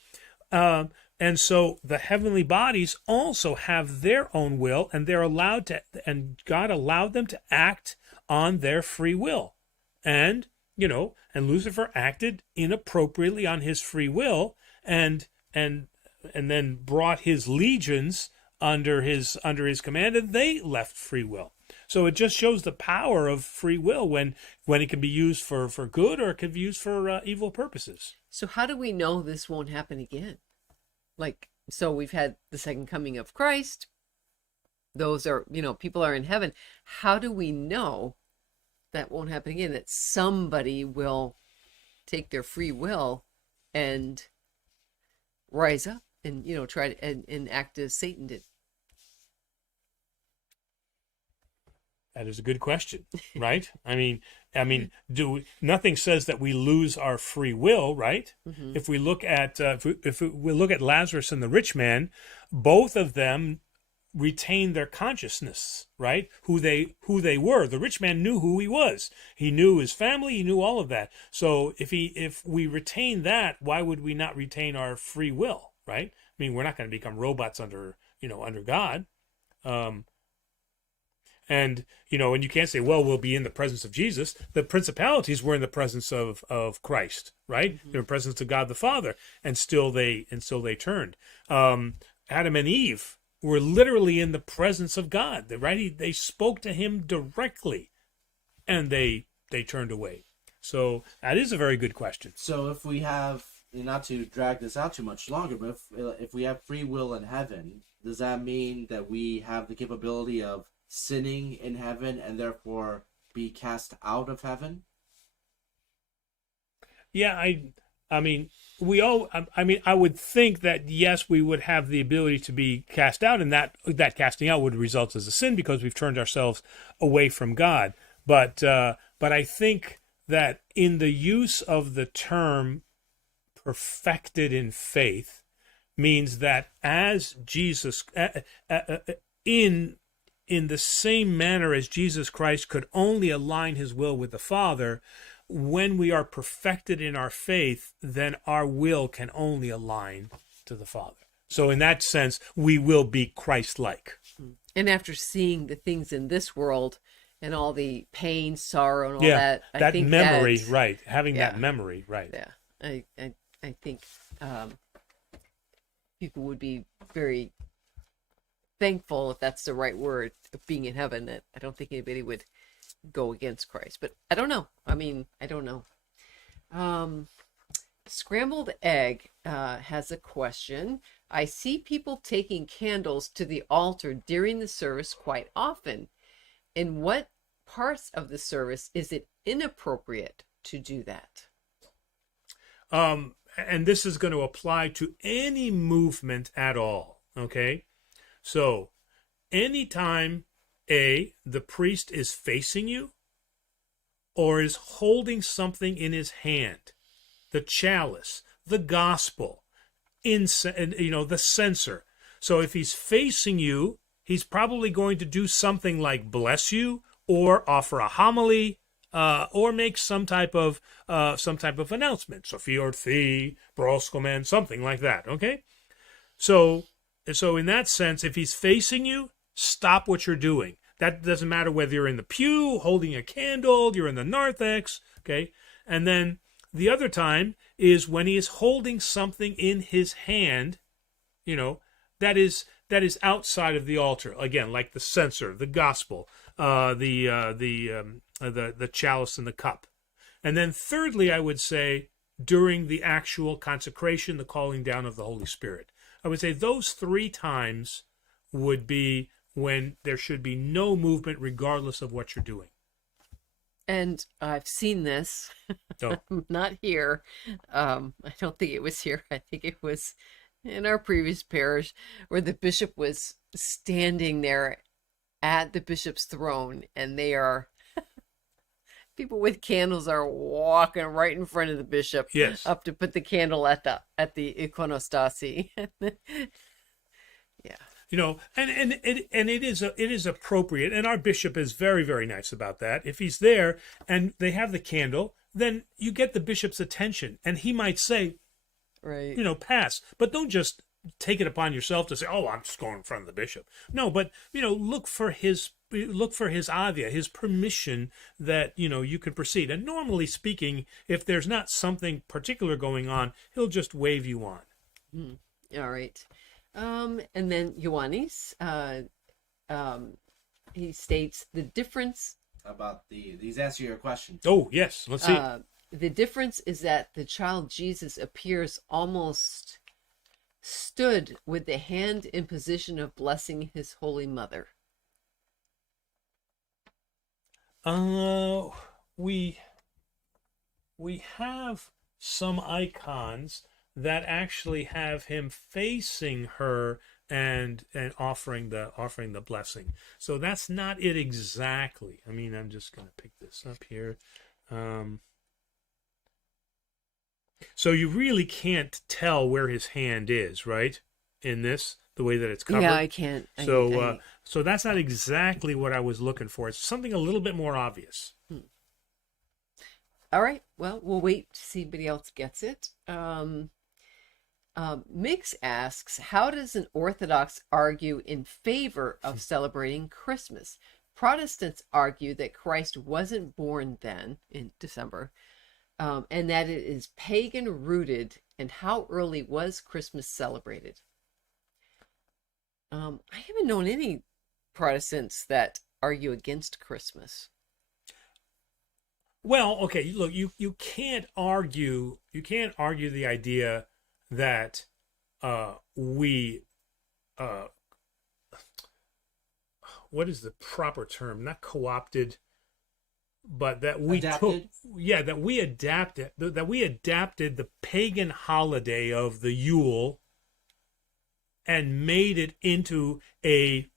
And so the heavenly bodies also have their own will, and they're allowed to, and God allowed them to act on their free will. And Lucifer acted inappropriately on his free will, and then brought his legions under his command, and they left free will. So it just shows the power of free will when it can be used for good, or it can be used for evil purposes. So how do we know this won't happen again? So we've had the second coming of Christ. Those are, people are in heaven. How do we know that won't happen again? That somebody will take their free will and rise up and, try to and act as Satan did. That is a good question, right? I mean, nothing says that we lose our free will, right? Mm-hmm. If we look at if we look at Lazarus and the rich man, both of them retain their consciousness, right? Who they were. The rich man knew who he was. He knew his family. He knew all of that. So if we retain that, why would we not retain our free will, right? I mean, we're not going to become robots under God. And you can't say, well, we'll be in the presence of Jesus. The principalities were in the presence of Christ, right? Mm-hmm. They were in the presence of God the Father, and still they turned. Adam and Eve were literally in the presence of God, right? They spoke to him directly, and they turned away. So that is a very good question. So if we have, not to drag this out too much longer, but if we have free will in heaven, does that mean that we have the capability of sinning in heaven and therefore be cast out of heaven? Yeah, I would think that yes, we would have the ability to be cast out, and that casting out would result as a sin because we've turned ourselves away from God. But I think that in the use of the term perfected in faith means that as Jesus in the same manner as Jesus Christ could only align his will with the Father, when we are perfected in our faith, then our will can only align to the Father. So in that sense, we will be Christ-like. And after seeing the things in this world and all the pain, sorrow, and all that, I think memory, that, right? Having that memory, right? Yeah, I think people would be very thankful, if that's the right word, of being in heaven. That I don't think anybody would go against Christ, but I don't know. I don't know. Scrambled Egg has a question. I see people taking candles to the altar during the service quite often. in what parts of the service is it inappropriate to do that? And this is going to apply to any movement at all. Okay, so anytime the priest is facing you or is holding something in his hand, the chalice, the gospel, the censer. So if he's facing you, he's probably going to do something like bless you or offer a homily, or make some type of announcement, Sophie Orthi, Broskomen, something like that. Okay, so in that sense, if he's facing you, stop what you're doing. That doesn't matter whether you're in the pew holding a candle, you're in the narthex. Okay, and then the other time is when he is holding something in his hand, that is outside of the altar. Again, like the censer, the gospel, the chalice and the cup. And then thirdly, I would say during the actual consecration, the calling down of the Holy Spirit. I would say those 3 times would be when there should be no movement regardless of what you're doing. And I've seen this, not here. I don't think it was here. I think it was in our previous parish where the bishop was standing there at the bishop's throne, and they are people with candles are walking right in front of the bishop, yes, up to put the candle at the iconostasy. Yeah. And it is appropriate, and our bishop is very, very nice about that. If he's there and they have the candle, then you get the bishop's attention, and he might say, right, pass, but don't just take it upon yourself to say, oh, I'm just going in front of the bishop. No, but look for his avia, his permission that you can proceed. And normally speaking, if there's not something particular going on, he'll just wave you on. All right. And then Ioannis, he states the difference about these answer your question. Oh, yes. Let's see. The difference is that the child Jesus appears almost stood with the hand in position of blessing his holy mother. We have some icons that actually have him facing her and offering the blessing. So that's not it exactly. I mean, I'm just going to pick this up here. So you really can't tell where his hand is, right? In this, the way that it's covered. Yeah, I can't. So that's not exactly what I was looking for. It's something a little bit more obvious. All right. Well, we'll wait to see if anybody else gets it. Mix asks, how does an Orthodox argue in favor of celebrating Christmas? Protestants argue that Christ wasn't born then, in December, and that it is pagan rooted. And how early was Christmas celebrated? I haven't known any Protestants that argue against Christmas. Well, okay, look, you can't argue the idea that we what is the proper term? Not co-opted, but that we adapted the pagan holiday of the Yule and made it into a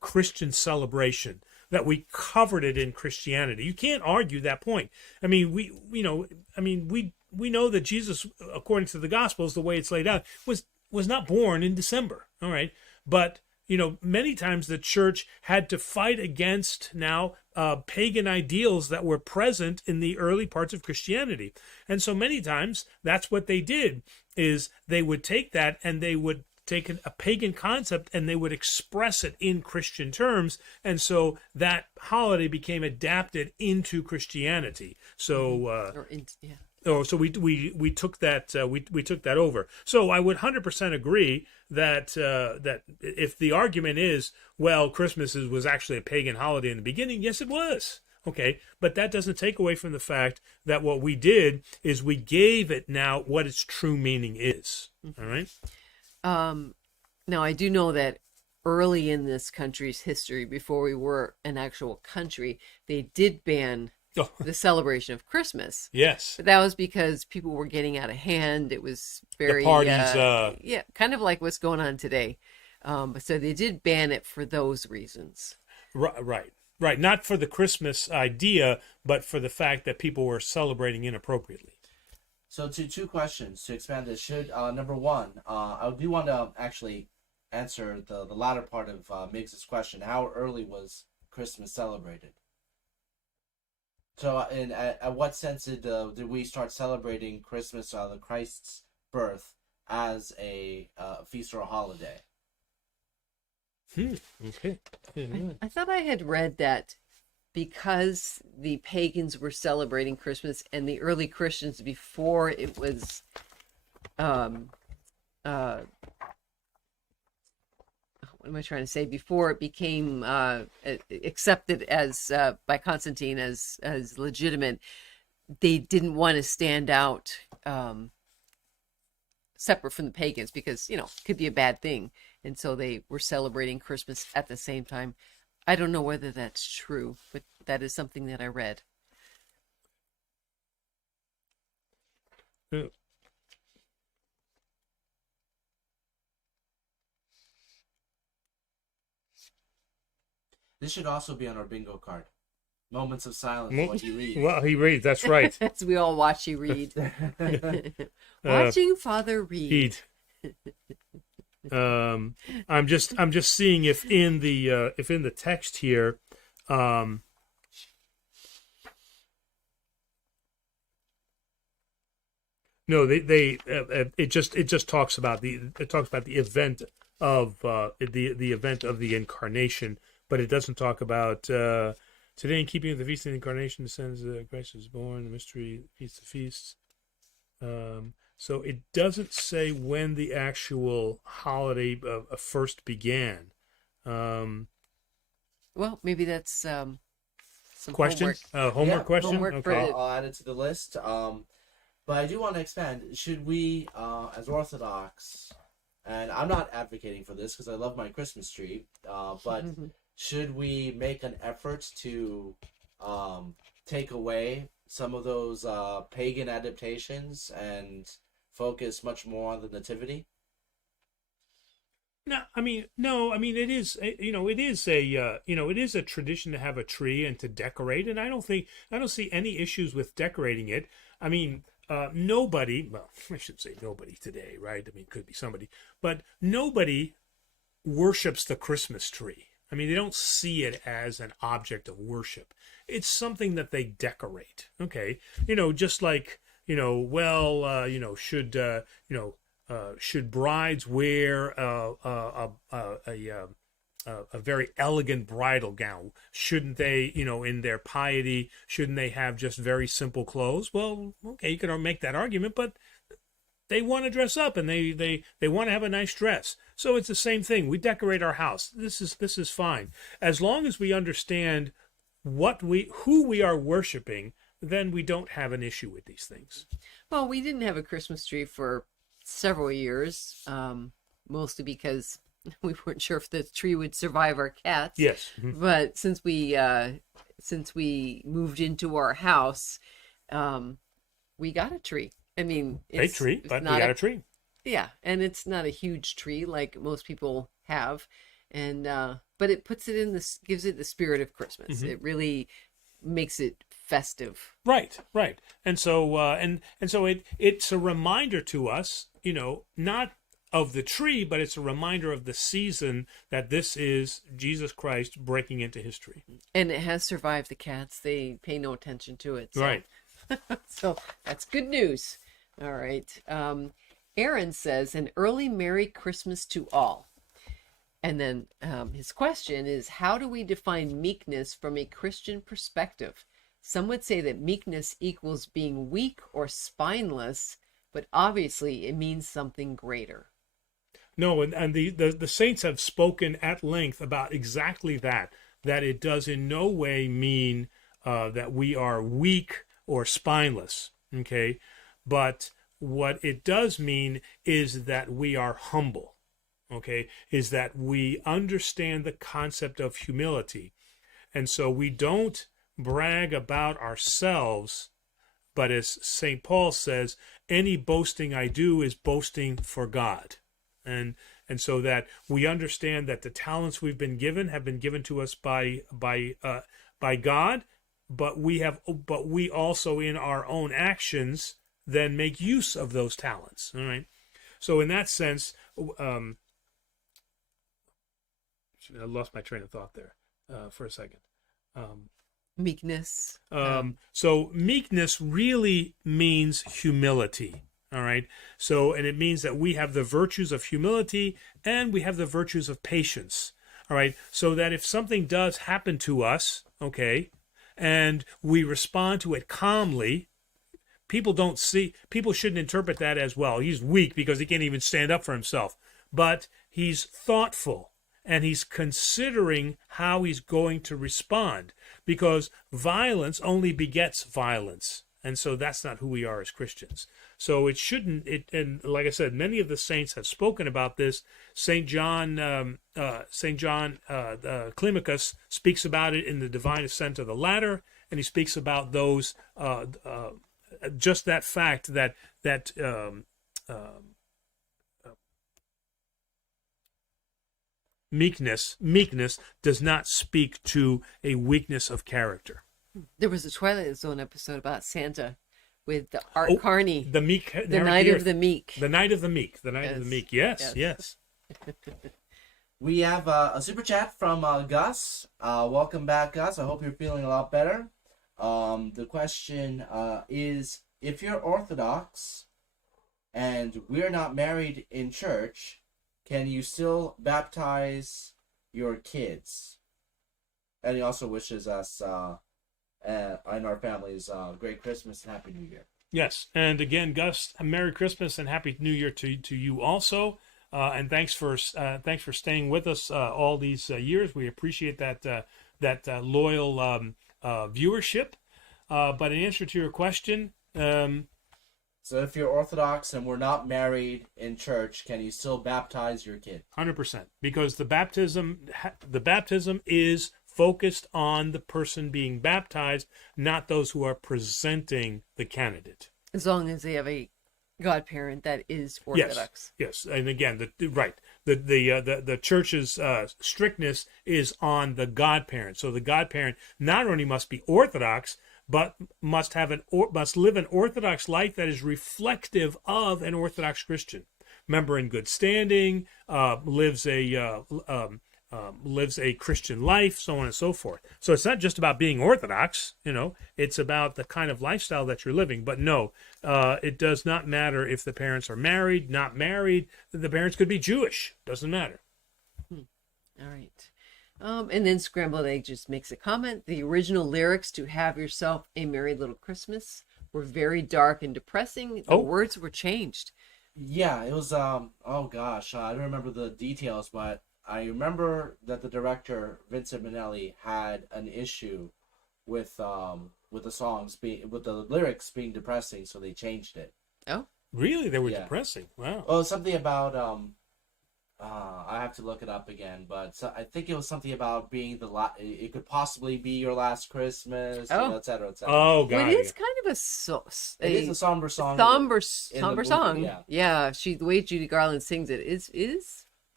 Christian celebration, that we covered it in Christianity. You can't argue that point. I mean, we know that Jesus, according to the Gospels, the way it's laid out, was not born in December. All right, but many times the church had to fight against pagan ideals that were present in the early parts of Christianity, and so many times that's what they did, is they would take that and they would take a pagan concept and they would express it in Christian terms, and so that holiday became adapted into Christianity. So so we took that we took that over. So I would 100% agree that that if the argument is, well, Christmas was actually a pagan holiday in the beginning, yes, it was. Okay, but that doesn't take away from the fact that what we did is we gave it now what its true meaning is. All right. Now I do know that early in this country's history, before we were an actual country, they did ban Oh, the celebration of Christmas. yes. But that was because people were getting out of hand. It was very, The parties, yeah, kind of like what's going on today. So they did ban it for those reasons. Right. Right. Not for the Christmas idea, but for the fact that people were celebrating inappropriately. So two questions to expand this. Should number one, I do want to actually answer the latter part of Miggs's question. How early was Christmas celebrated? So, at what sense did we start celebrating Christmas, the Christ's birth, as a feast or a holiday? Okay. I thought I had read that because the pagans were celebrating Christmas and the early Christians, before it was what am I trying to say? Before it became accepted as by Constantine as legitimate, they didn't want to stand out separate from the pagans, because it could be a bad thing, and so they were celebrating Christmas at the same time. I don't know whether that's true, but that is something that I read. This should also be on our bingo card. Moments of silence while you read. Well, he reads. That's right. As we all watch you read. Watching Father read. I'm just seeing if in the text here, no, it just talks about the event of the event of the Incarnation, but it doesn't talk about today in keeping with the feast of the Incarnation descends Christ was born, the mystery, feast of feasts. So it doesn't say when the actual holiday first began. Well, maybe that's some question. Homework question. Homework okay. for it. I'll add it to the list. But I do want to expand. Should we, as Orthodox, and I'm not advocating for this because I love my Christmas tree, but should we make an effort to take away some of those pagan adaptations and focus much more on the nativity? No, it is it is a tradition to have a tree and to decorate, and I don't see any issues with decorating it. I mean, nobody, well, I should say nobody today, right? I mean, it could be somebody, but nobody worships the Christmas tree. I mean, they don't see it as an object of worship. It's something that they decorate. Okay, just like should brides wear a very elegant bridal gown? Shouldn't they, in their piety, shouldn't they have just very simple clothes? Well, okay, you can make that argument, but they want to dress up and they want to have a nice dress. So it's the same thing. We decorate our house. This is fine. As long as we understand who we are worshiping, then we don't have an issue with these things. Well, we didn't have a Christmas tree for several years, mostly because we weren't sure if the tree would survive our cats. Yes. But since we moved into our house, we got a tree. I mean, it's a tree, but we got a tree. Yeah, and it's not a huge tree like most people have, and but it puts it in this, gives it the spirit of Christmas. Mm-hmm. It really makes it festive. Right. And so it's a reminder to us, not of the tree, but it's a reminder of the season that this is Jesus Christ breaking into history. And it has survived the cats. They pay no attention to it. So. Right. So that's good news. All right. Aaron says, an early Merry Christmas to all. And then his question is, how do we define meekness from a Christian perspective? Some would say that meekness equals being weak or spineless, but obviously it means something greater. No, and the saints have spoken at length about exactly that it does in no way mean that we are weak or spineless, okay? But what it does mean is that we are humble, okay, is that we understand the concept of humility. And so we don't brag about ourselves, but as St. Paul says, any boasting I do is boasting for God. And so that we understand that the talents we've been given have been given to us by God, but we also in our own actions then make use of those talents. All right. So in that sense, I lost my train of thought there for a second. Meekness. So meekness really means humility. All right. So, and it means that we have the virtues of humility and we have the virtues of patience. All right. So that if something does happen to us, okay, and we respond to it calmly, people shouldn't interpret that as, well, he's weak because he can't even stand up for himself. But he's thoughtful and he's considering how he's going to respond, because violence only begets violence. And so that's not who we are as Christians. So it shouldn't, and like I said, many of the saints have spoken about this. St. John Climacus speaks about it in the Divine Ascent of the Ladder, and he speaks about those, just that fact that meekness does not speak to a weakness of character. There was a Twilight Zone episode about Santa with the Art Carney. The meek, the Night of the Meek. The Night of the Meek. The Night Yes. of the Meek. Yes. Yes. We have a super chat from Gus. Welcome back, Gus. I hope you're feeling a lot better. The question is, if you're Orthodox and we're not married in church, can you still baptize your kids? And he also wishes us and our families great Christmas and Happy New Year. Yes. And again, Gus, a Merry Christmas and Happy New Year to you also. And thanks for staying with us all these years. We appreciate that loyal viewership. But in answer to your question, so if you're Orthodox and we're not married in church, can you still baptize your kid? 100%, because the baptism is focused on the person being baptized, not those who are presenting the candidate. As long as they have a godparent that is Orthodox. Yes. And again, the church's strictness is on the godparent. So the godparent not only must be Orthodox, but must live an Orthodox life that is reflective of an Orthodox Christian. Member in good standing, lives a Christian life, so on and so forth. So it's not just about being Orthodox, it's about the kind of lifestyle that you're living. But no, it does not matter if the parents are married, not married. The parents could be Jewish. Doesn't matter. All right. And then Scrambled Egg just makes a comment. The original lyrics to Have Yourself a Merry Little Christmas were very dark and depressing. The words were changed. Yeah, it was, oh gosh, I don't remember the details, but I remember that the director, Vincent Minnelli, had an issue with the lyrics being depressing, so they changed it. Oh? Really? They were depressing? Wow. Oh, something about, I have to look it up again, but I think it was something about being it could possibly be your last Christmas, et cetera, et cetera. Oh, God. Well, it is kind of it is a somber song. Somber movie, song. Yeah. The way Judy Garland sings it is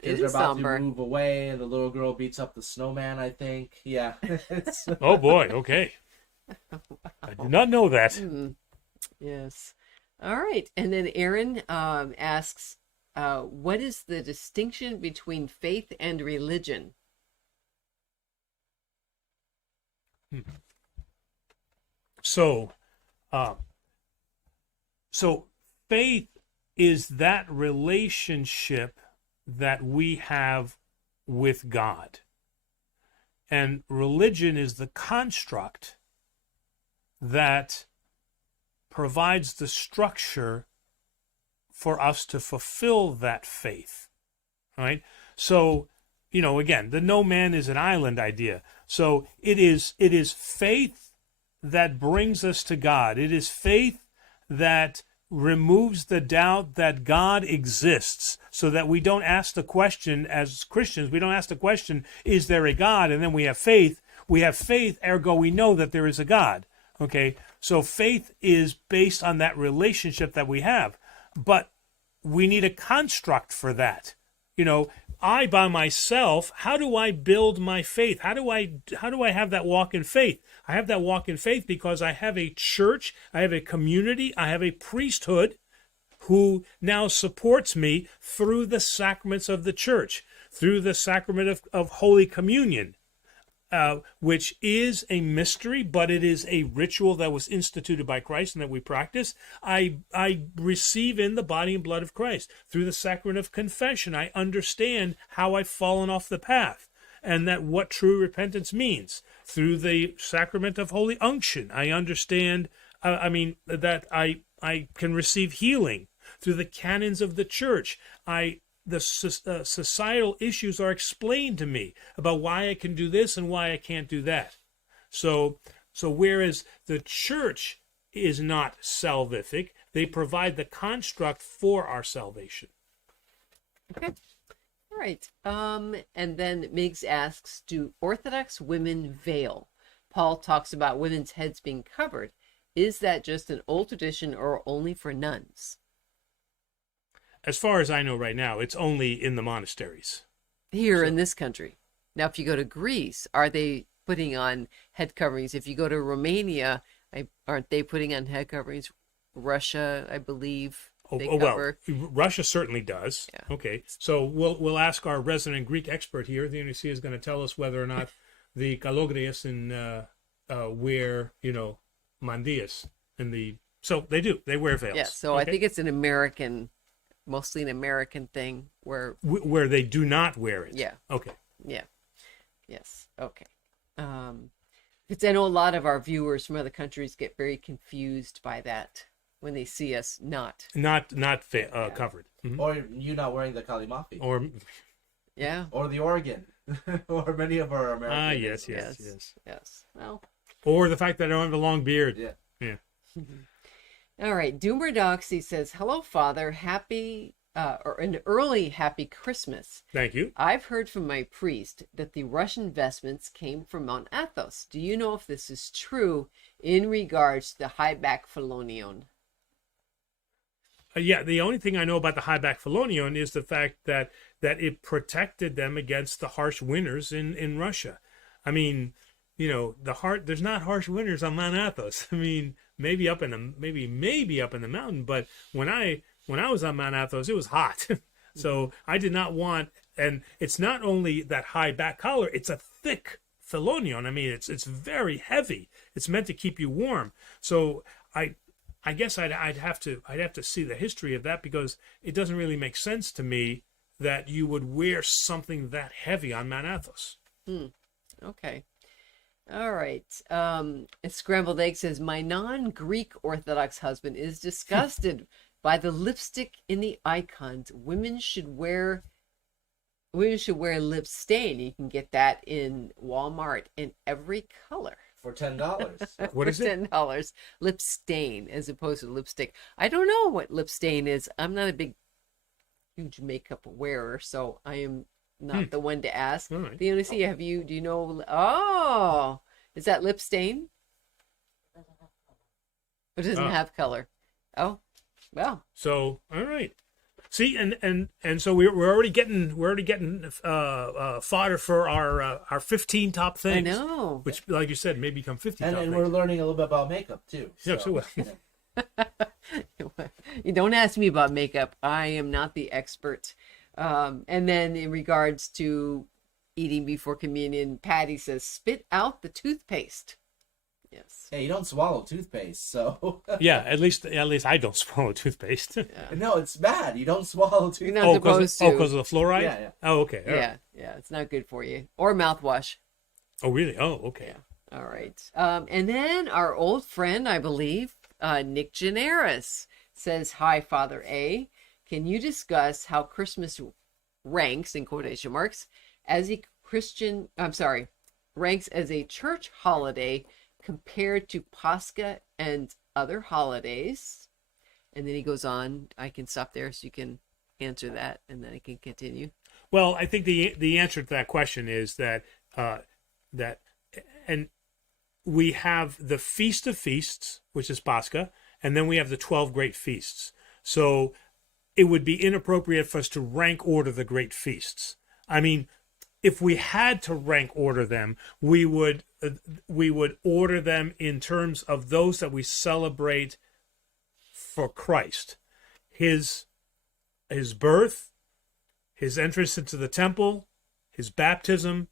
They're about somber. to move away, and the little girl beats up the snowman, I think. Yeah. Oh, boy. Okay. I did not know that. Yes. All right. And then Aaron asks, what is the distinction between faith and religion? So faith is that relationship that we have with God. And religion is the construct that provides the structure for us to fulfill that faith, right? So, again, the no man is an island idea. So it is faith that brings us to God. It is faith that removes the doubt that God exists, so that we don't ask the question, as Christians, we don't ask the question, is there a God? And then we have faith. We have faith, ergo we know that there is a God. Okay, so faith is based on that relationship that we have. But we need a construct for that. You know, I by myself, how do I build my faith? How do I have that walk in faith? I have that walk in faith because I have a church, I have a community, I have a priesthood who now supports me through the sacraments of the church, through the sacrament of Holy Communion, which is a mystery, but it is a ritual that was instituted by Christ and that we practice. I receive in the body and blood of Christ. Through the sacrament of confession, I understand how I've fallen off the path and that what true repentance means. Through the sacrament of Holy Unction, I understand, that I can receive healing. Through the canons of the church, the societal issues are explained to me about why I can do this and why I can't do that. So whereas the church is not salvific, they provide the construct for our salvation. Okay. All right. And then Miggs asks, do Orthodox women veil? Paul talks about women's heads being covered. Is that just an old tradition or only for nuns? As far as I know right now, it's only in the monasteries. Here in this country. Now, if you go to Greece, are they putting on head coverings? If you go to Romania, aren't they putting on head coverings? Russia, I believe, they cover. Well, Russia certainly does. Yeah. Okay, so we'll ask our resident Greek expert here. The UNC is going to tell us whether or not the Kalogrias wear, mandias so they do. They wear veils. Yeah, so okay. I think it's mostly an American thing where they do not wear it. Yeah. Okay. Yeah. Yes. Okay. Because I know a lot of our viewers from other countries get very confused by that when they see us not covered, mm-hmm. Or you not wearing the kalimafi, or the organ, or many of our American. Yes. Well, or the fact that I don't have a long beard. Yeah. All right. Doomer Doxy says, "Hello, Father. Happy or an early happy Christmas." Thank you. I've heard from my priest that the Russian vestments came from Mount Athos. Do you know if this is true in regards to the high-back phelonion? The only thing I know about the high-back phelonion is the fact that it protected them against the harsh winters in Russia. I mean, there's not harsh winters on Mount Athos. I mean, maybe up in the mountain, but when I was on Mount Athos, it was hot. So I did not want, and it's not only that high back collar, it's a thick phelonion. I mean, it's very heavy. It's meant to keep you warm. So I guess I'd have to see the history of that, because it doesn't really make sense to me that you would wear something that heavy on Mount Athos. Okay. All right. Scrambled Egg says, my non-Greek Orthodox husband is disgusted by the lipstick in the icons. Women should wear lip stain. You can get that in Walmart in every color. For $10. What is it? $10. Lip stain as opposed to lipstick. I don't know what lip stain is. I'm not a huge makeup wearer, so I am not the one to ask. All right. The ONC, do you know? Oh, is that lip stain? It doesn't have color. Oh, well. So, all right. See, and so we're already getting fodder for our 15 top things. I know. Which, like you said, may become 50 top And things. we're learning a little bit about makeup too. Yeah, so You don't ask me about makeup. I am not the expert. And then in regards to eating before communion, Patty says, spit out the toothpaste. Yes. Yeah, you don't swallow toothpaste, so. Yeah, at least I don't swallow toothpaste. Yeah. No, it's bad. You don't swallow toothpaste. You're not supposed to. Because of the fluoride? Yeah. Oh, okay. All right. Yeah, it's not good for you. Or mouthwash. Oh, really? Oh, okay. Yeah. All right. And then our old friend, I believe, Nick Generis says, hi, Father A. Can you discuss how Christmas ranks, in quotation marks, as a ranks as a church holiday compared to Pascha and other holidays? And then he goes on. I can stop there so you can answer that, and then I can continue. Well, I think the answer to that question is that and we have the Feast of Feasts, which is Pascha, and then we have the 12 great feasts. So it would be inappropriate for us to rank order the great feasts. I mean, if we had to rank order them, we would order them in terms of those that we celebrate for Christ, his birth, his entrance into the temple, his baptism,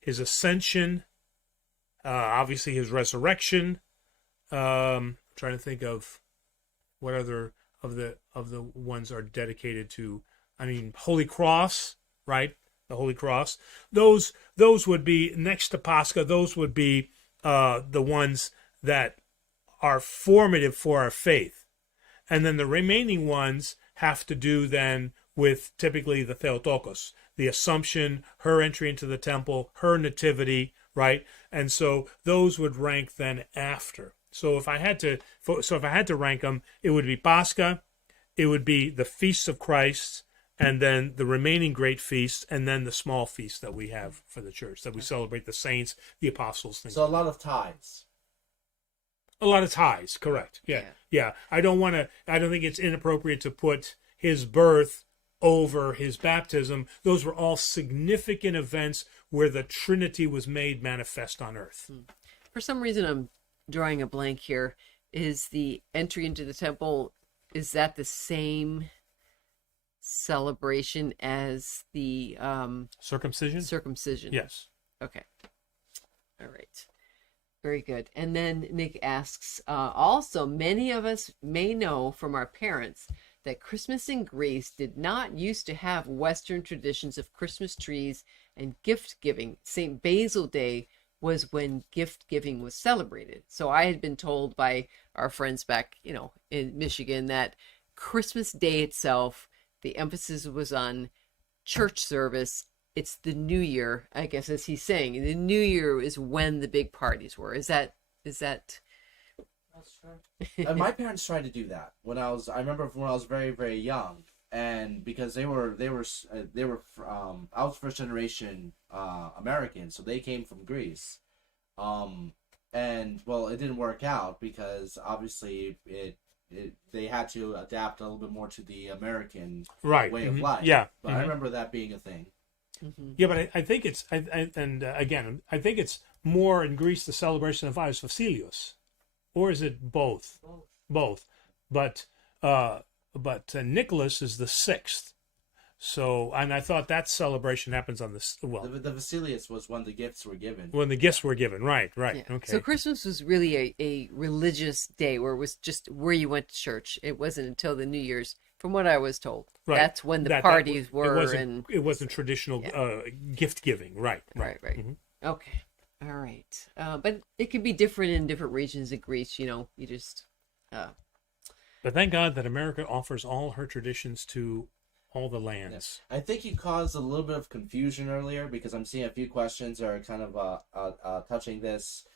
his ascension, obviously his resurrection. Trying to think of what other of the ones are dedicated to. I mean, Holy Cross, right? The Holy Cross. Those would be next to Pascha. Those would be the ones that are formative for our faith, and then the remaining ones have to do then with typically the Theotokos, the Assumption, her entry into the temple, her nativity, right? And so those would rank then after. So if I had to rank them, it would be Pascha, it would be the feasts of Christ, and then the remaining great feasts, and then the small feasts that we have for the church, that we celebrate the saints, the apostles, things. So a lot of tithes. A lot of ties, correct. Yeah. I don't think it's inappropriate to put his birth over his baptism. Those were all significant events where the Trinity was made manifest on earth. For some reason, I'm drawing a blank here. Is the entry into the temple, is that the same celebration as the Circumcision? circumcision? Yes. Okay. All right. Very good. And then Nick asks, also, many of us may know from our parents that Christmas in Greece did not used to have Western traditions of Christmas trees and gift giving. St. Basil Day was when gift giving was celebrated. So I had been told by our friends back, in Michigan, that Christmas Day itself, the emphasis was on church service. It's the New Year, I guess, as he's saying. The New Year is when the big parties were. Is that? My parents tried to do that I remember when I was very, very young, and because they were I was first generation American, so they came from Greece, and well, it didn't work out because obviously they had to adapt a little bit more to the American way of life. Yeah, but I remember that being a thing. Mm-hmm. Yeah, but I think it's I think it's more in Greece the celebration of Vius Vasilios, or is it both? Both. But Nicholas is the 6th. So, and I thought that celebration happens on the Vasilius was when the gifts were given. When the gifts were given, right. Yeah. Okay. So Christmas was really a religious day where it was just where you went to church. It wasn't until the New Year's, from what I was told. Right. That's when the parties were. It wasn't traditional gift giving, right. Right. Mm-hmm. Okay. All right. But it could be different in different regions of Greece, you just... But thank God that America offers all her traditions to all the lands. Yeah. I think you caused a little bit of confusion earlier because I'm seeing a few questions that are kind of touching this.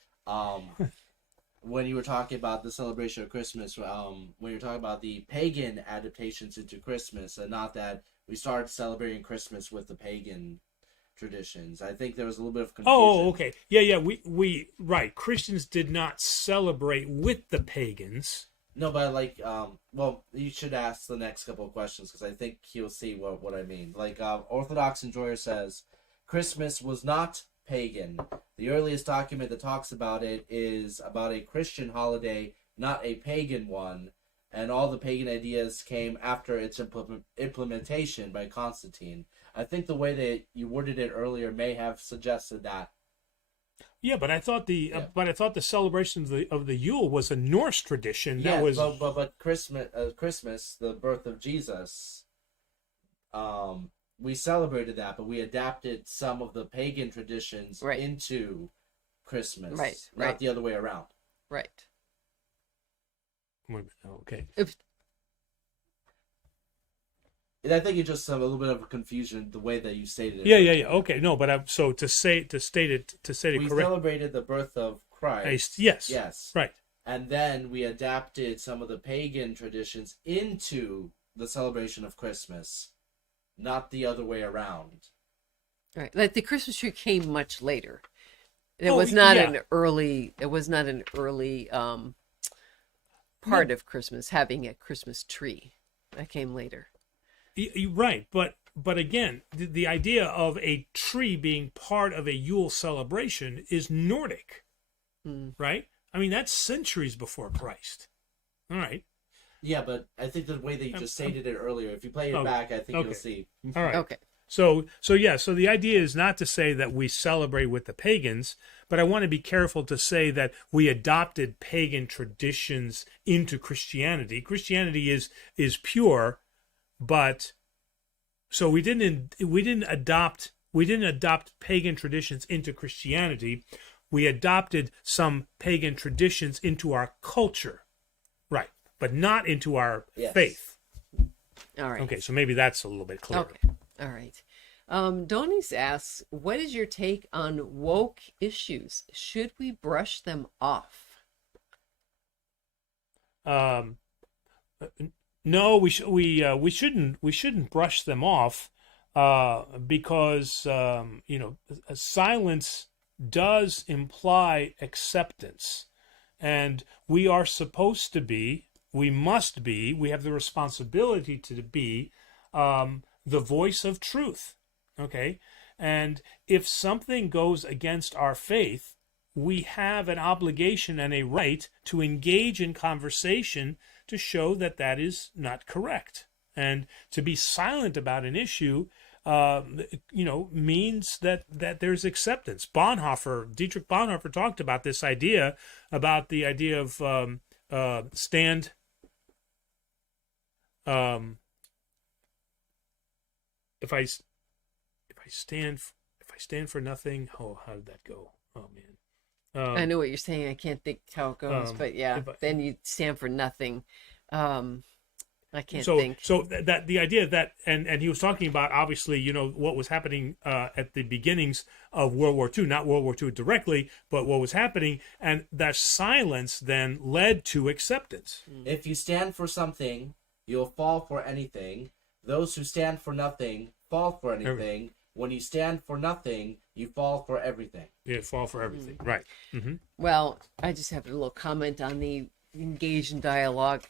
When you were talking about the celebration of Christmas, when you were talking about the pagan adaptations into Christmas, and not that we started celebrating Christmas with the pagan traditions. I think there was a little bit of confusion. Oh, okay. Yeah. We right. Christians did not celebrate with the pagans. No, but well, you should ask the next couple of questions because I think he'll see what I mean. Orthodox Enjoyer says, Christmas was not pagan. The earliest document that talks about it is about a Christian holiday, not a pagan one, and all the pagan ideas came after its implementation by Constantine. I think the way that you worded it earlier may have suggested that. Yeah, but I thought the celebration of the Yule was a Norse tradition. Yeah, but Christmas, the birth of Jesus, we celebrated that, but we adapted some of the pagan traditions into Christmas, not the other way around. Right. Okay. And I think it's just a little bit of a confusion the way that you stated it. Yeah. Okay, no, but to state it correctly. We celebrated the birth of Christ. Yes. Right. and then we adapted some of the pagan traditions into the celebration of Christmas, not the other way around. Right. Like the Christmas tree came much later. It Oh, was not yeah. an early part No. of Christmas having a Christmas tree. That came later. You're right, but again, the idea of a tree being part of a Yule celebration is Nordic, right? I mean, that's centuries before Christ. All right. Yeah, but I think the way that you just stated it earlier, if you play it Oh, back, I think okay. you'll see. All right. Okay. So the idea is not to say that we celebrate with the pagans, but I want to be careful to say that we adopted pagan traditions into Christianity. Christianity is pure, but so we didn't adopt pagan traditions into Christianity. We adopted some pagan traditions into our culture, right? But not into our Yes. faith. All right. Okay, so maybe that's a little bit clearer. Okay. All right. Donis asks, what is your take on woke issues? Should we brush them off? No, we shouldn't brush them off because silence does imply acceptance, and we are supposed to be, we must be, we have the responsibility to be the voice of truth. Okay, and if something goes against our faith, we have an obligation and a right to engage in conversation to show that that is not correct. And to be silent about an issue, means that there's acceptance. Dietrich Bonhoeffer talked about this idea, about the idea of stand. If I stand for nothing, how did that go? Oh man. I know what you're saying. I can't think how it goes, but yeah, then you stand for nothing. I can't think. So that the idea that, and he was talking about, obviously, what was happening at the beginnings of World War II, not World War II directly, but what was happening, and that silence then led to acceptance. If you stand for something, you'll fall for anything. Those who stand for nothing fall for anything. When you stand for nothing, you fall for everything. Yeah, fall for everything. Right. Mm-hmm. Well, I just have a little comment on the engage in dialogue.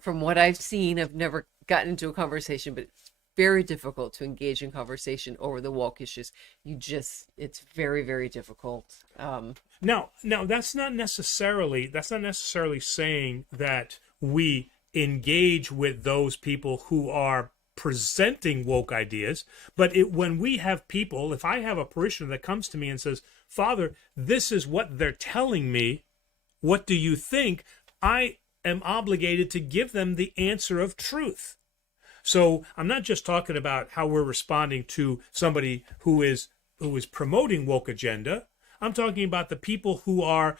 From what I've seen, I've never gotten into a conversation, but it's very difficult to engage in conversation over the woke issues. It's very, very difficult. Now, that's not necessarily saying that we engage with those people who are presenting woke ideas, but when we have people, if I have a parishioner that comes to me and says, "Father, this is what they're telling me, what do you think?" I am obligated to give them the answer of truth. So I'm not just talking about how we're responding to somebody who is promoting woke agenda. I'm talking about the people who are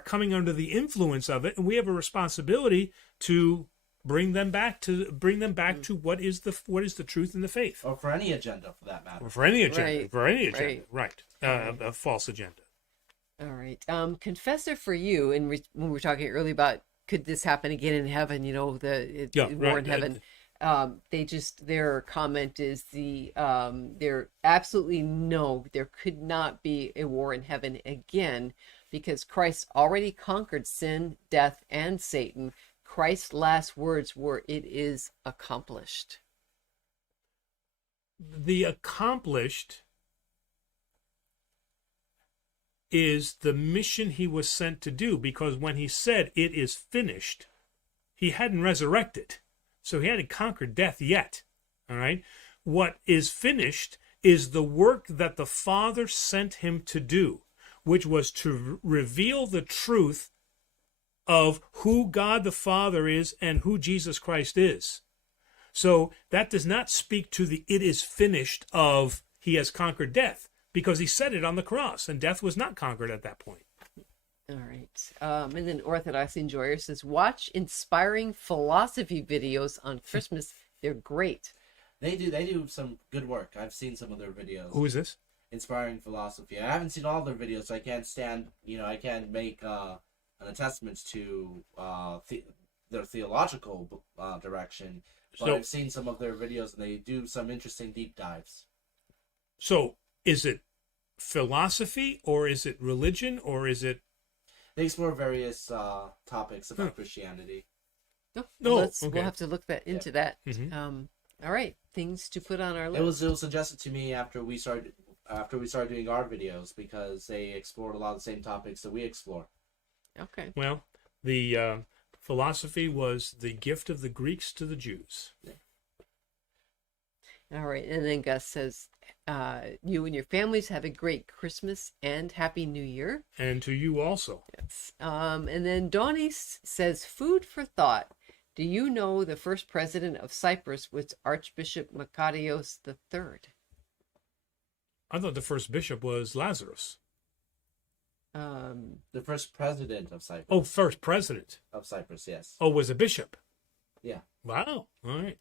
coming under the influence of it, and we have a responsibility to bring them back to what is the truth in the faith, or for any agenda for that matter. or for any agenda, Right. A false agenda. All right. Confessor for you, and when we were talking earlier about could this happen again in heaven, war in heaven. Their comment is there absolutely no, there could not be a war in heaven again because Christ already conquered sin, death, and Satan. Christ's last words were, "It is accomplished." The accomplished is the mission he was sent to do, because when he said it is finished, he hadn't resurrected. So he hadn't conquered death yet. All right. What is finished is the work that the Father sent him to do, which was to reveal the truth of who God the Father is and who Jesus Christ is. So that does not speak to the "it is finished" of he has conquered death, because he said it on the cross, and death was not conquered at that point. All right. And then Orthodox Enjoyer says, watch inspiring philosophy videos on Christmas. They're great. They do some good work. I've seen some of their videos. Who is this? Inspiring philosophy. I haven't seen all their videos, so I can't make an attestment to their theological direction. But So- I've seen some of their videos, and they do some interesting deep dives. So is it philosophy, or is it religion, or is it? They explore various topics about Christianity. Oh, No, well, okay. we'll have to look into that. Mhm. All right, things to put on our It list. was suggested to me after we started doing our videos, because they explored a lot of the same topics that we explore. Okay. Well, the philosophy was the gift of the Greeks to the Jews. All right, and then Gus says, "You and your families have a great Christmas and Happy New Year." And to you also. Yes. And then Donnie says, "Food for thought. Do you know the first president of Cyprus was Archbishop Makarios III?" I thought the first bishop was Lazarus. The first president of Cyprus. Oh, first president. Of Cyprus, yes. Oh, was a bishop. Yeah. Wow. All right.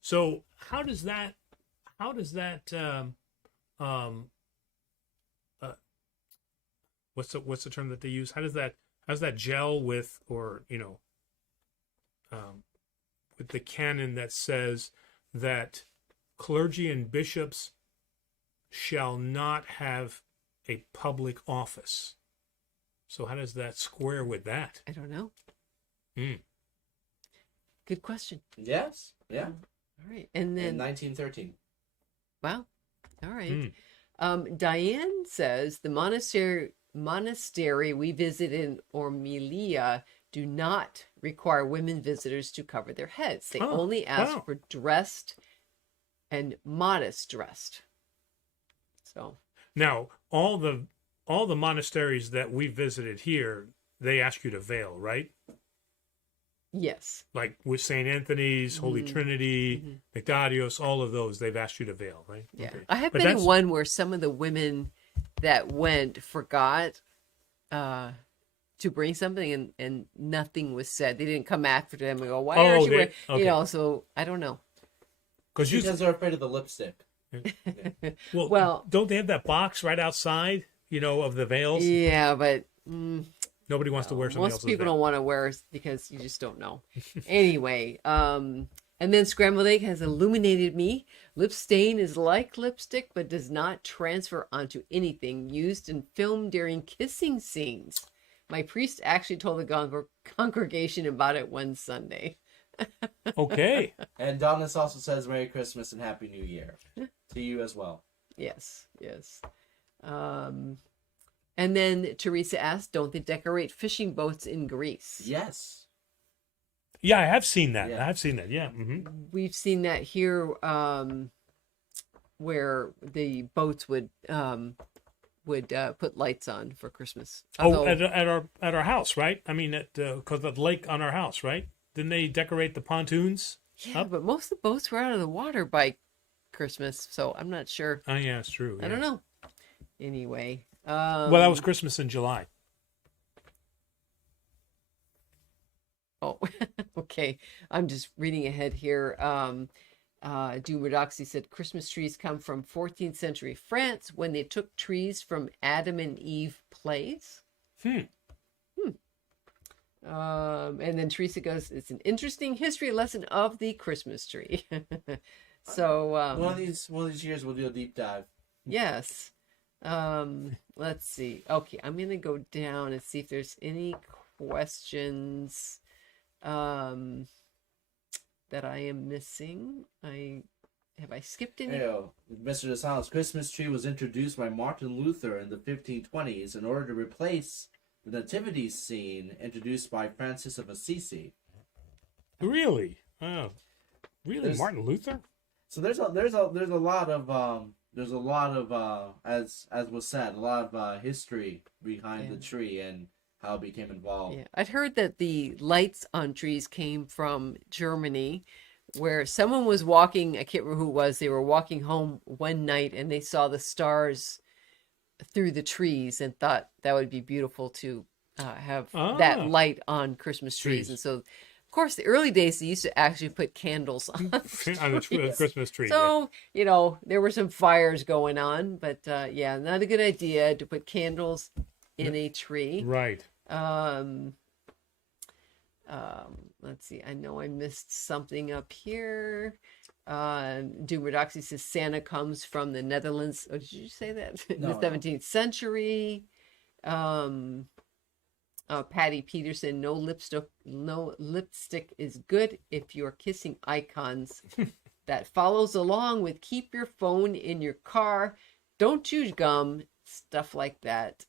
So how does that what's the term that they use? How does that gel with, or with the canon that says that clergy and bishops shall not have a public office? So how does that square with that? I don't know. Mm. Good question. Yes. Yeah. All right, and In then 1913. wow. All right. Diane says the monastery we visit in Ormilia do not require women visitors to cover their heads. They Oh, only ask wow. for dressed and modest dressed. So Now, all the monasteries that we visited here, they ask you to veil, right? yes. Like with St. Anthony's, Holy Trinity, Nectarios, all of those, they've asked you to veil, right? Yeah. Okay. I have But been in that's- one where some of the women that went forgot to bring something, and nothing was said. They didn't come after them and go, "Why aren't you wearing?" okay. So I don't know. Because you, Because they're afraid of the lipstick. well, don't they have that box right outside, of the veils? Yeah, but Nobody wants to wear somebody most else's people veil. don't want to wear it because you just don't know. Anyway, and then Scrambled Egg has illuminated me. Lip stain is like lipstick, but does not transfer onto anything. Used in film during kissing scenes. My priest actually told the congregation about it one Sunday. Okay. And Donis also says Merry Christmas and Happy New Year to you as well. Yes. And then Teresa asked, "Don't they decorate fishing boats in Greece?" Yes. Yeah, I have seen that. Yeah. I have seen that. Yeah. We've seen that here, where the boats would put lights on for Christmas. Oh, Although- at our house, right? I mean, because the lake on our house, right? Didn't they decorate the pontoons? yeah, up? but most of the boats were out of the water by Christmas, so I'm not sure. Oh, yeah, it's true. I yeah. don't know. Anyway, Well, that was Christmas in July. oh, okay. I'm just reading ahead here. Orthodoxy said Christmas trees come from 14th century France when they took trees from Adam and Eve plays. And then Teresa goes, "It's an interesting history lesson of the Christmas tree." So One of these years we'll do a deep dive. yes. Let's see. Okay, I'm gonna go down and see if there's any questions that I am missing. Have I skipped any? Mr. DeSantis, Christmas tree was introduced by Martin Luther in the 1520s in order to replace the nativity scene introduced by Francis of Assisi. Really? Oh, really? Martin Luther? So there's a lot of as was said, a lot of history behind the tree and how it became involved. Yeah, I'd heard that the lights on trees came from Germany, where someone was walking. I can't remember who it was. They were walking home one night and they saw the stars through the trees and thought that would be beautiful to have that light on Christmas trees. And so, of course, the early days they used to actually put candles on On the Christmas tree. So, there were some fires going on, but yeah, not a good idea to put candles in a tree. Right. Um, let's see. I know I missed something up here. Orthodoxy says Santa comes from the Netherlands. Oh, did you say that? In No, the no. 17th century. Patty Peterson, no lipstick is good if you're kissing icons. That follows along with keep your phone in your car, don't chew gum, stuff like that.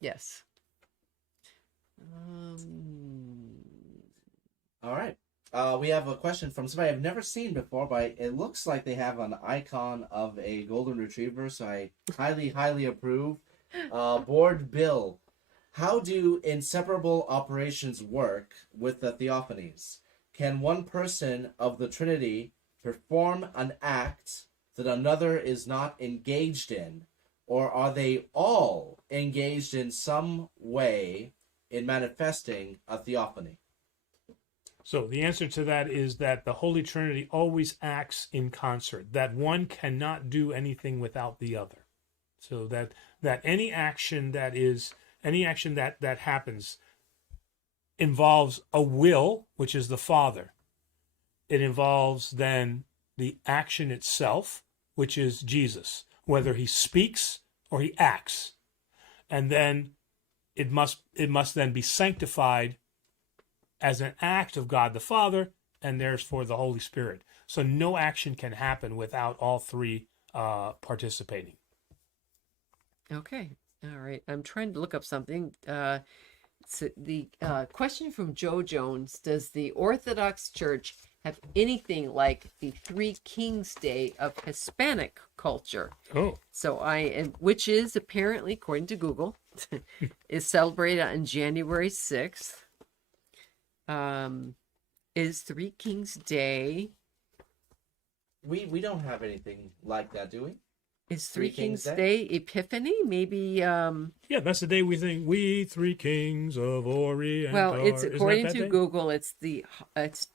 Yes. All right. We have a question from somebody I've never seen before, but it looks like they have an icon of a golden retriever, so I highly, highly approve. Board Bill, how do inseparable operations work with the theophanies? Can one person of the Trinity perform an act that another is not engaged in, or are they all engaged in some way in manifesting a theophany? So the answer to that is that the Holy Trinity always acts in concert, that one cannot do anything without the other. So that any action that happens involves a will, which is the Father. It involves then the action itself, which is Jesus, whether he speaks or he acts. And then it must then be sanctified as an act of God the Father, and therefore the Holy Spirit. So no action can happen without all three participating. Okay. All right. I'm trying to look up something. So the question from Joe Jones: does the Orthodox Church have anything like the Three Kings Day of Hispanic culture? Oh. So which is apparently, according to Google, is celebrated on January 6th. Is Three Kings Day? We don't have anything like that, do we? Is Three Kings Day Epiphany? Maybe. Yeah, that's the day we think we three kings of Orient. Well, it's Isn't according that to day? Google. It's the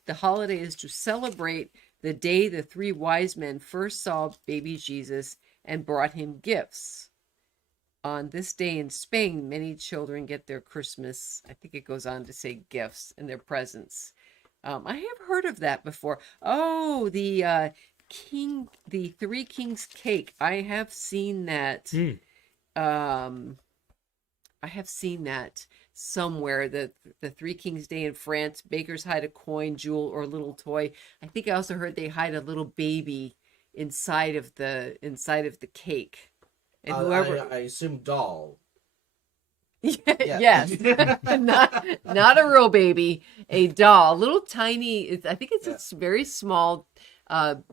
holiday is to celebrate the day the three wise men first saw baby Jesus and brought him gifts. On this day in Spain, many children get their Christmas. I think it goes on to say gifts and their presents. I have heard of that before. Oh, the Three Kings cake. I have seen that. I have seen that somewhere. The Three Kings Day in France, bakers hide a coin, jewel, or little toy. I think I also heard they hide a little baby inside of the cake. And whoever I assume doll. Yes, not a real baby, a doll, little tiny. I think it's a very small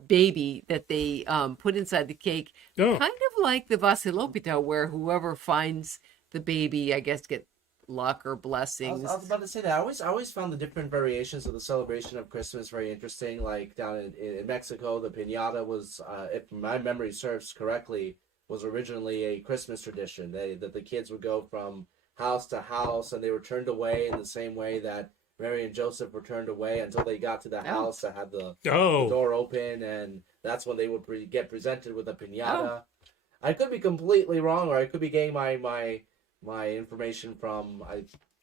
baby that they put inside the cake, kind of like the Vasilopita, where whoever finds the baby, I guess, get luck or blessings. I was about to say that. I always found the different variations of the celebration of Christmas very interesting. Like down in Mexico, the piñata was, if my memory serves correctly, was originally a Christmas tradition. That the kids would go from house to house, and they were turned away in the same way that Mary and Joseph were turned away until they got to the house that had the door open, and that's when they would get presented with a piñata. I could be completely wrong, or I could be getting my information from.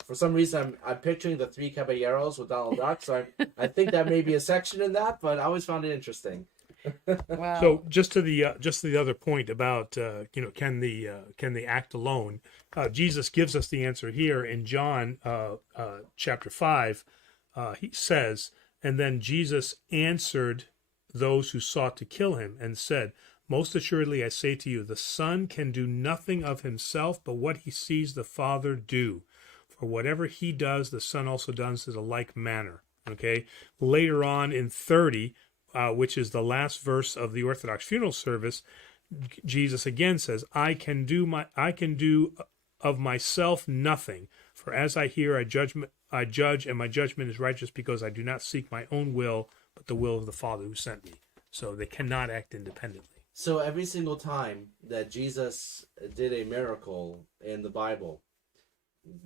For some reason, I'm picturing the Three Caballeros with Donald Duck, so I think that may be a section in that, but I always found it interesting. Wow. So just to the other point about can they act alone? Jesus gives us the answer here in John chapter 5. He says, and then Jesus answered those who sought to kill him and said, most assuredly I say to you, the Son can do nothing of himself but what he sees the Father do. For whatever he does, the Son also does in a like manner. Okay. Later on in 30. Which is the last verse of the Orthodox funeral service, Jesus again says, I can do of myself nothing, for as I hear, I judge, and my judgment is righteous, because I do not seek my own will, but the will of the Father who sent me. So they cannot act independently. So every single time that Jesus did a miracle in the Bible,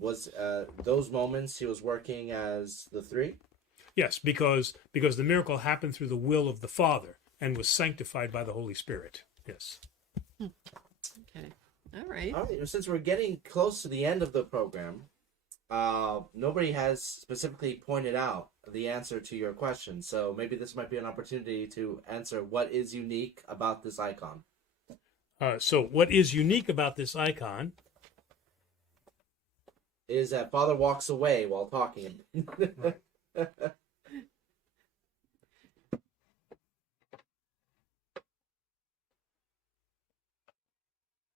was those moments he was working as the three? Yes, because the miracle happened through the will of the Father and was sanctified by the Holy Spirit. Yes. Okay. All right. All right. Since we're getting close to the end of the program, nobody has specifically pointed out the answer to your question. So maybe this might be an opportunity to answer what is unique about this icon. So what is unique about this icon Is that Father walks away while talking.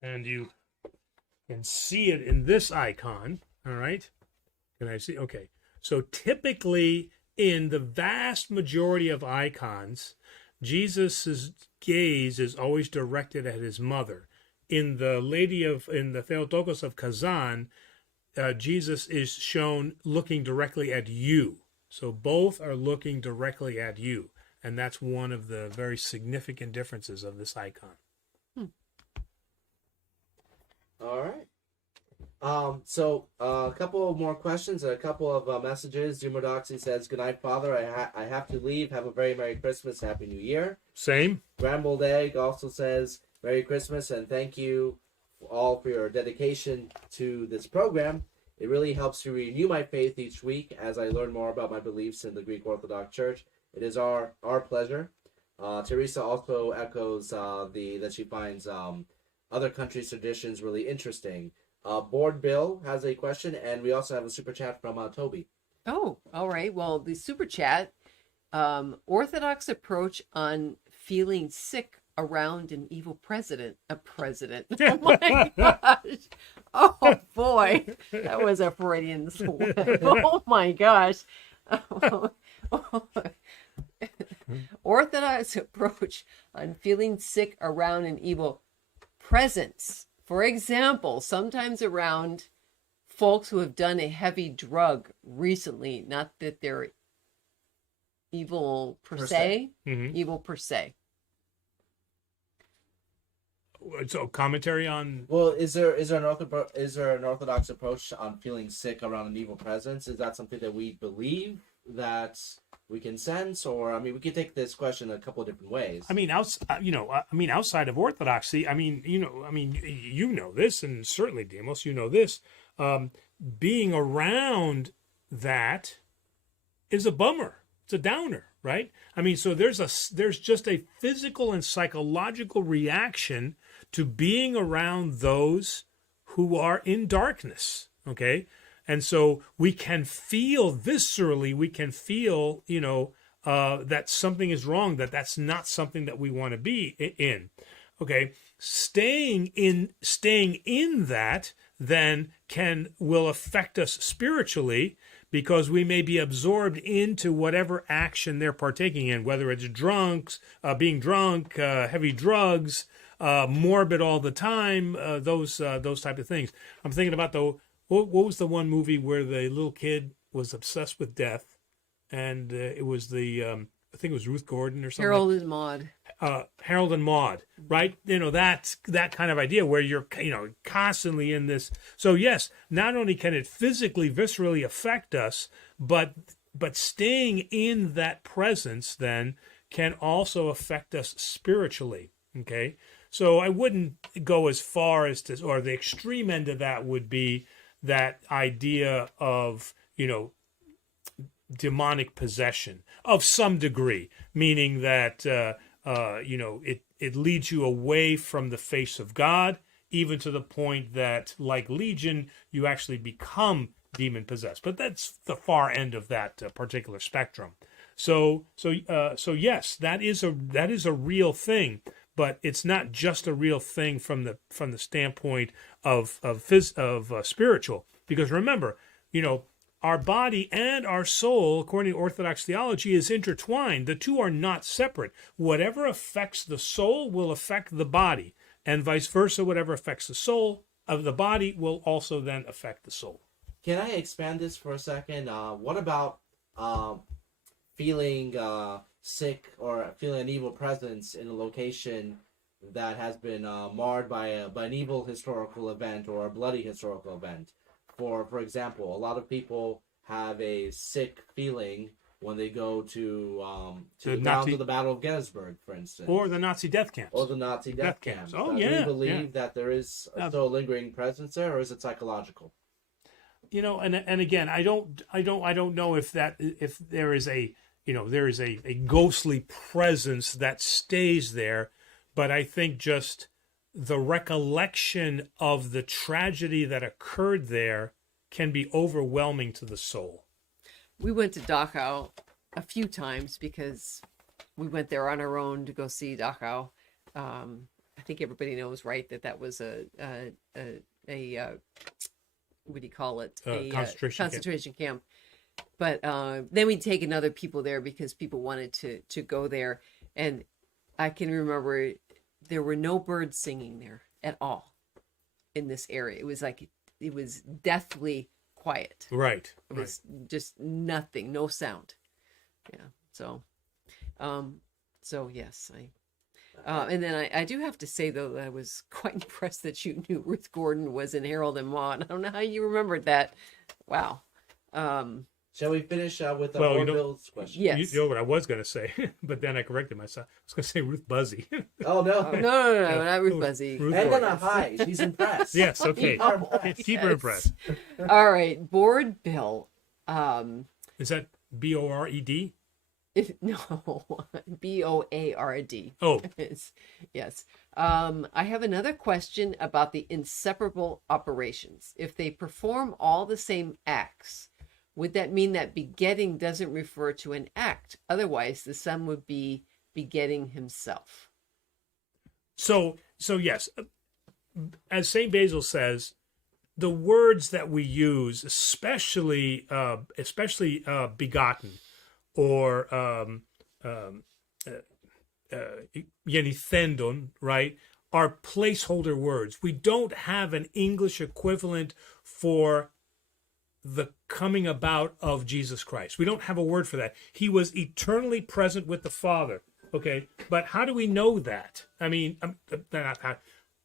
and you can see it in this icon. All right. Can I see? Okay. So typically, in the vast majority of icons, Jesus's gaze is always directed at his mother. In the Theotokos of Kazan, Jesus is shown looking directly at you. So both are looking directly at you, and that's one of the very significant differences of this icon. All right. So a couple more questions and a couple of messages. Orthodoxy says, "Good night, Father. I have to leave. Have a very Merry Christmas, Happy New Year." Same. Rambled Egg also says, "Merry Christmas and thank you all for your dedication to this program. It really helps to renew my faith each week as I learn more about my beliefs in the Greek Orthodox Church. It is our pleasure." Teresa also echoes that she finds other countries' traditions really interesting. Board Bill has a question, and we also have a super chat from Toby. Oh, all right. Well, the super chat, Orthodox approach on feeling sick around an evil president. A president. Oh my gosh. Oh boy. That was a Freudian slip. Oh my gosh. Orthodox approach on feeling sick around an evil presence. For example, sometimes around folks who have done a heavy drug recently, not that they're evil per se, evil per se. So commentary on. Well, is there an Orthodox approach on feeling sick around an evil presence? Is that something that we believe that we can sense, or we could take this question a couple of different ways. Outside of Orthodoxy, you know this, and certainly Demos, you know this. Being around that is a bummer. It's a downer, right? So there's just a physical and psychological reaction to being around those who are in darkness. Okay. And so we can feel viscerally, that something is wrong, that's not something that we want to be in. Okay. Staying in that then will affect us spiritually, because we may be absorbed into whatever action they're partaking in, whether it's being drunk, heavy drugs, morbid all the time, those type of things. I'm thinking about what was the one movie where the little kid was obsessed with death, and it was I think it was Ruth Gordon or something. Harold and Maude. Harold and Maude, right? That's that kind of idea where you're constantly in this. So yes, not only can it physically, viscerally affect us, but staying in that presence then can also affect us spiritually. Okay, so I wouldn't go as far as to, or the extreme end of that would be that idea of demonic possession of some degree, meaning that it leads you away from the face of God, even to the point that, like Legion, you actually become demon possessed. But that's the far end of that particular spectrum. So yes, that is a real thing, but it's not just a real thing from the standpoint of spiritual. Because remember, our body and our soul, according to Orthodox theology, is intertwined. The two are not separate. Whatever affects the soul will affect the body, and vice versa. Whatever affects the soul of the body will also then affect the soul. Can I expand this for a second? What about feeling sick or feeling an evil presence in a location that has been marred by an evil historical event or a bloody historical event? For example, a lot of people have a sick feeling when they go to The the Battle of Gettysburg, for instance, or the Nazi death camps. or the Nazi death camps. Oh, Do yeah. you believe that there is still a lingering presence there, or is it psychological? You know, and again, I don't know if there is a ghostly presence that stays there, but I think just the recollection of the tragedy that occurred there can be overwhelming to the soul. We went to Dachau a few times because we went there on our own to go see Dachau. I think everybody knows, right, that was a what do you call it? A concentration camp. But then we'd taken other people there because people wanted to go there. And I can remember there were no birds singing there at all in this area. It was deathly quiet. Right. It was just nothing, no sound. Yeah. So yes, and then I do have to say, though, that I was quite impressed that you knew Ruth Gordon was in Harold and Maude. I don't know how you remembered that. Wow. Shall we finish with Bill's question? Yes. You know what I was going to say, but then I corrected myself. I was going to say Ruth Buzzy. Oh, no. No, not Ruth Buzzy. And then a hi. She's impressed. Yes, okay. Keep her impressed. All right. Board Bill. Is that BORED? No, BOARD. Oh. Yes. I have another question about the inseparable operations. If they perform all the same acts, would that mean that begetting doesn't refer to an act? Otherwise, the Son would be begetting himself. So yes, as St. Basil says, the words that we use, especially begotten, or genithendon, right, are placeholder words. We don't have an English equivalent for the coming about of Jesus Christ. We don't have a word for that. He was eternally present with the Father. Okay, but how do we know that? I mean,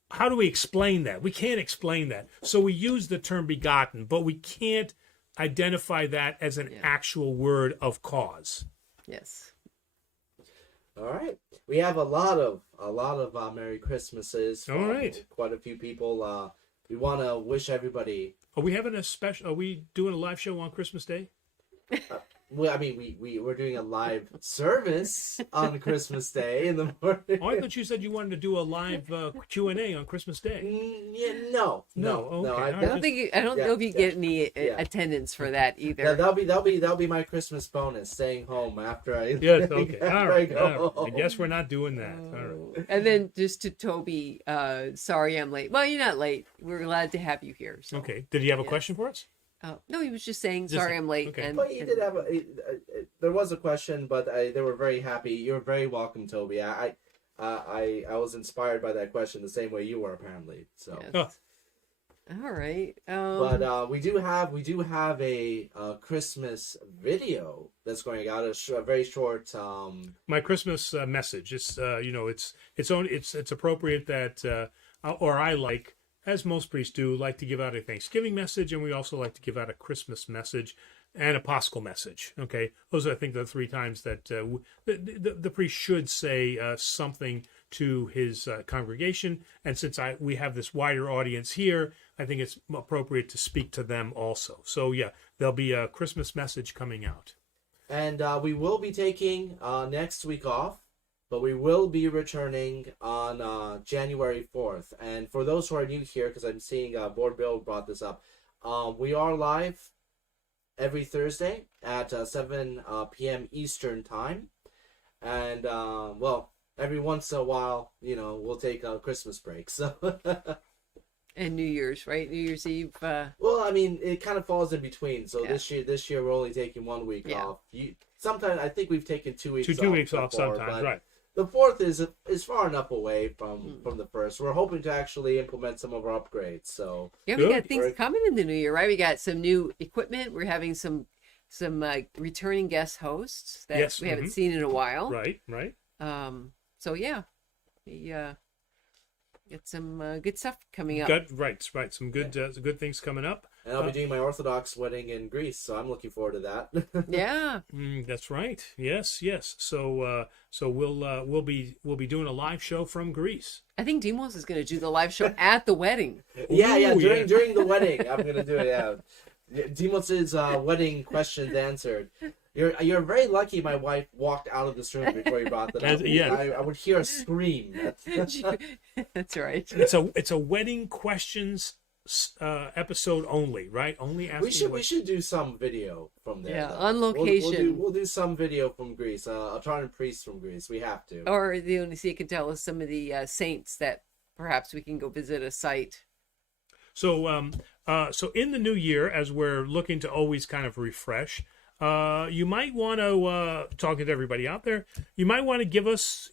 how do we explain that? We can't explain that. So we use the term begotten, but we can't identify that as an actual word of cause. Yes. All right. We have a lot of Merry Christmases. All right. Quite a few people. We want to wish everybody. Are we having Are we doing a live show on Christmas Day? Well, I mean, we're doing a live service on Christmas Day in the morning. Oh, I thought you said you wanted to do a live Q&A on Christmas Day. No. Okay. I don't know if you get any attendance for that either. Yeah, that'll be my Christmas bonus. Staying home after I. Yes. Okay. All right. I guess we're not doing that. All right. And then just to Toby, sorry I'm late. Well, you're not late. We're glad to have you here. So. Okay. Did he have a question for us? No, he was just saying, sorry I'm late. Okay. But you did have there was a question, but they were very happy. You're very welcome, Toby. I was inspired by that question the same way you were, apparently. So. Yes. All right. But we do have a Christmas video that's going out. A very short. My Christmas message. It's it's appropriate that or I like. As most priests do, like to give out a Thanksgiving message, and we also like to give out a Christmas message and a Paschal message. Okay, those are, I think, the three times that the priest should say something to his congregation. And since we have this wider audience here, I think it's appropriate to speak to them also. So yeah, there'll be a Christmas message coming out. And we will be taking next week off. But we will be returning on January 4th. And for those who are new here, because I'm seeing Board Bill brought this up, we are live every Thursday at 7 p.m. Eastern Time. And, every once in a while, we'll take a Christmas break. So. And New Year's, right? New Year's Eve. Well, I mean, it kind of falls in between. So this year we're only taking 1 week off. Sometimes I think we've taken 2 weeks off. 2 weeks off sometimes, right. The 4th is far enough away from the 1st. We're hoping to actually implement some of our upgrades. So we got things coming in the new year, right? We got some new equipment. We're having some returning guest hosts that we haven't seen in a while. Right. So yeah, we got some good stuff coming up. Right. Some good things coming up. And I'll be doing my Orthodox wedding in Greece, so I'm looking forward to that. Yeah. That's right. Yes, yes. So we'll be doing a live show from Greece. I think Demos is going to do the live show at the wedding. Yeah, Ooh, during the wedding, I'm gonna do it. Yeah, Demos's wedding questions answered. You're very lucky. My wife walked out of this room before you brought that up. Yeah. I would hear a scream. That's right. It's a wedding questions episode only, right? Only asking. We should do some video from there. Yeah, though. on location. We'll do some video from Greece. A Tartan priest from Greece. We have to. Or the Only can tell us some of the saints that perhaps we can go visit a site. So so in the new year, as we're looking to always kind of refresh, you might want to, talking to everybody out there, you might want to give us,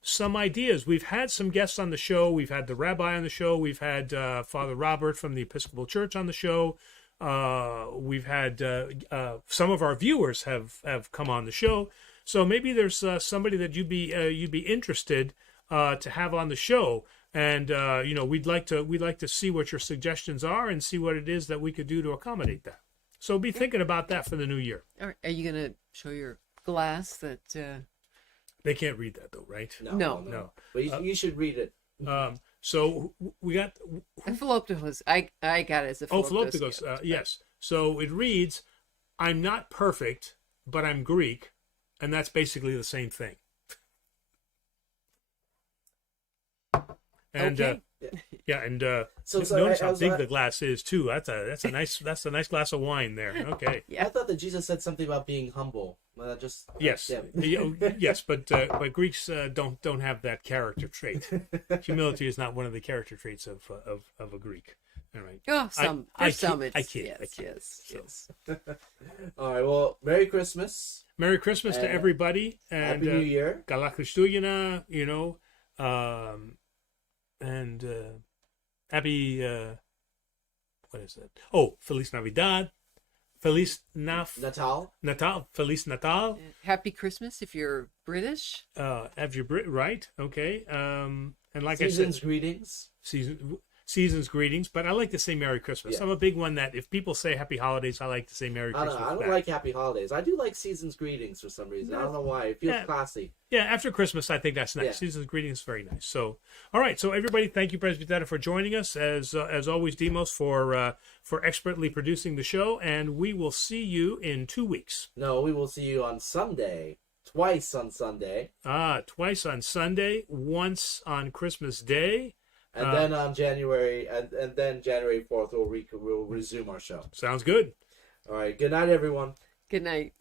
some ideas. We've had some guests on the show. We've had the rabbi on the show. We've had Father Robert from the Episcopal Church on the show. We've had some of our viewers have come on the show. So maybe there's somebody that you'd be interested to have on the show. And we'd like to see what your suggestions are and see what it is that we could do to accommodate that. So be thinking about that for the new year. All right. Are you going to show your glass that... They can't read that though, right? No. But you should read it. So we got... Philoptochos. I got it as a Philoptochos. Yes. So it reads, I'm not perfect, but I'm Greek. And that's basically the same thing. And Okay. So notice how big the glass is too. That's a nice glass of wine there. Okay. I thought that Jesus said something about being humble. Yes. Yes, but Greeks don't have that character trait. Humility is not one of the character traits of a Greek. All right. Oh, some. There's some. I kid. Yes. All right. Well, Merry Christmas. Merry Christmas to everybody, and Happy New Year. Gala Christougena, and happy what is it? Oh, Feliz Navidad, Natal. Feliz Natal. Happy Christmas if you're British. Have your right? Okay. And like Season's I said, greetings. Season's greetings, but I like to say Merry Christmas. Yeah. I'm a big one that if people say Happy Holidays, I like to say Merry Christmas. I don't back. like Happy Holidays. I do like Season's greetings for some reason. I don't know why. It feels classy. Yeah, after Christmas, I think that's nice. Yeah. Season's greetings is very nice. So, all right. So, everybody, thank you, Presbyterian, for joining us. As always, Demos for expertly producing the show, and we will see you in 2 weeks. No, we will see you on Sunday. Twice on Sunday. Twice on Sunday, once on Christmas Day. And then on January, and then January 4th, we'll resume our show. Sounds good. All right. Good night, everyone. Good night.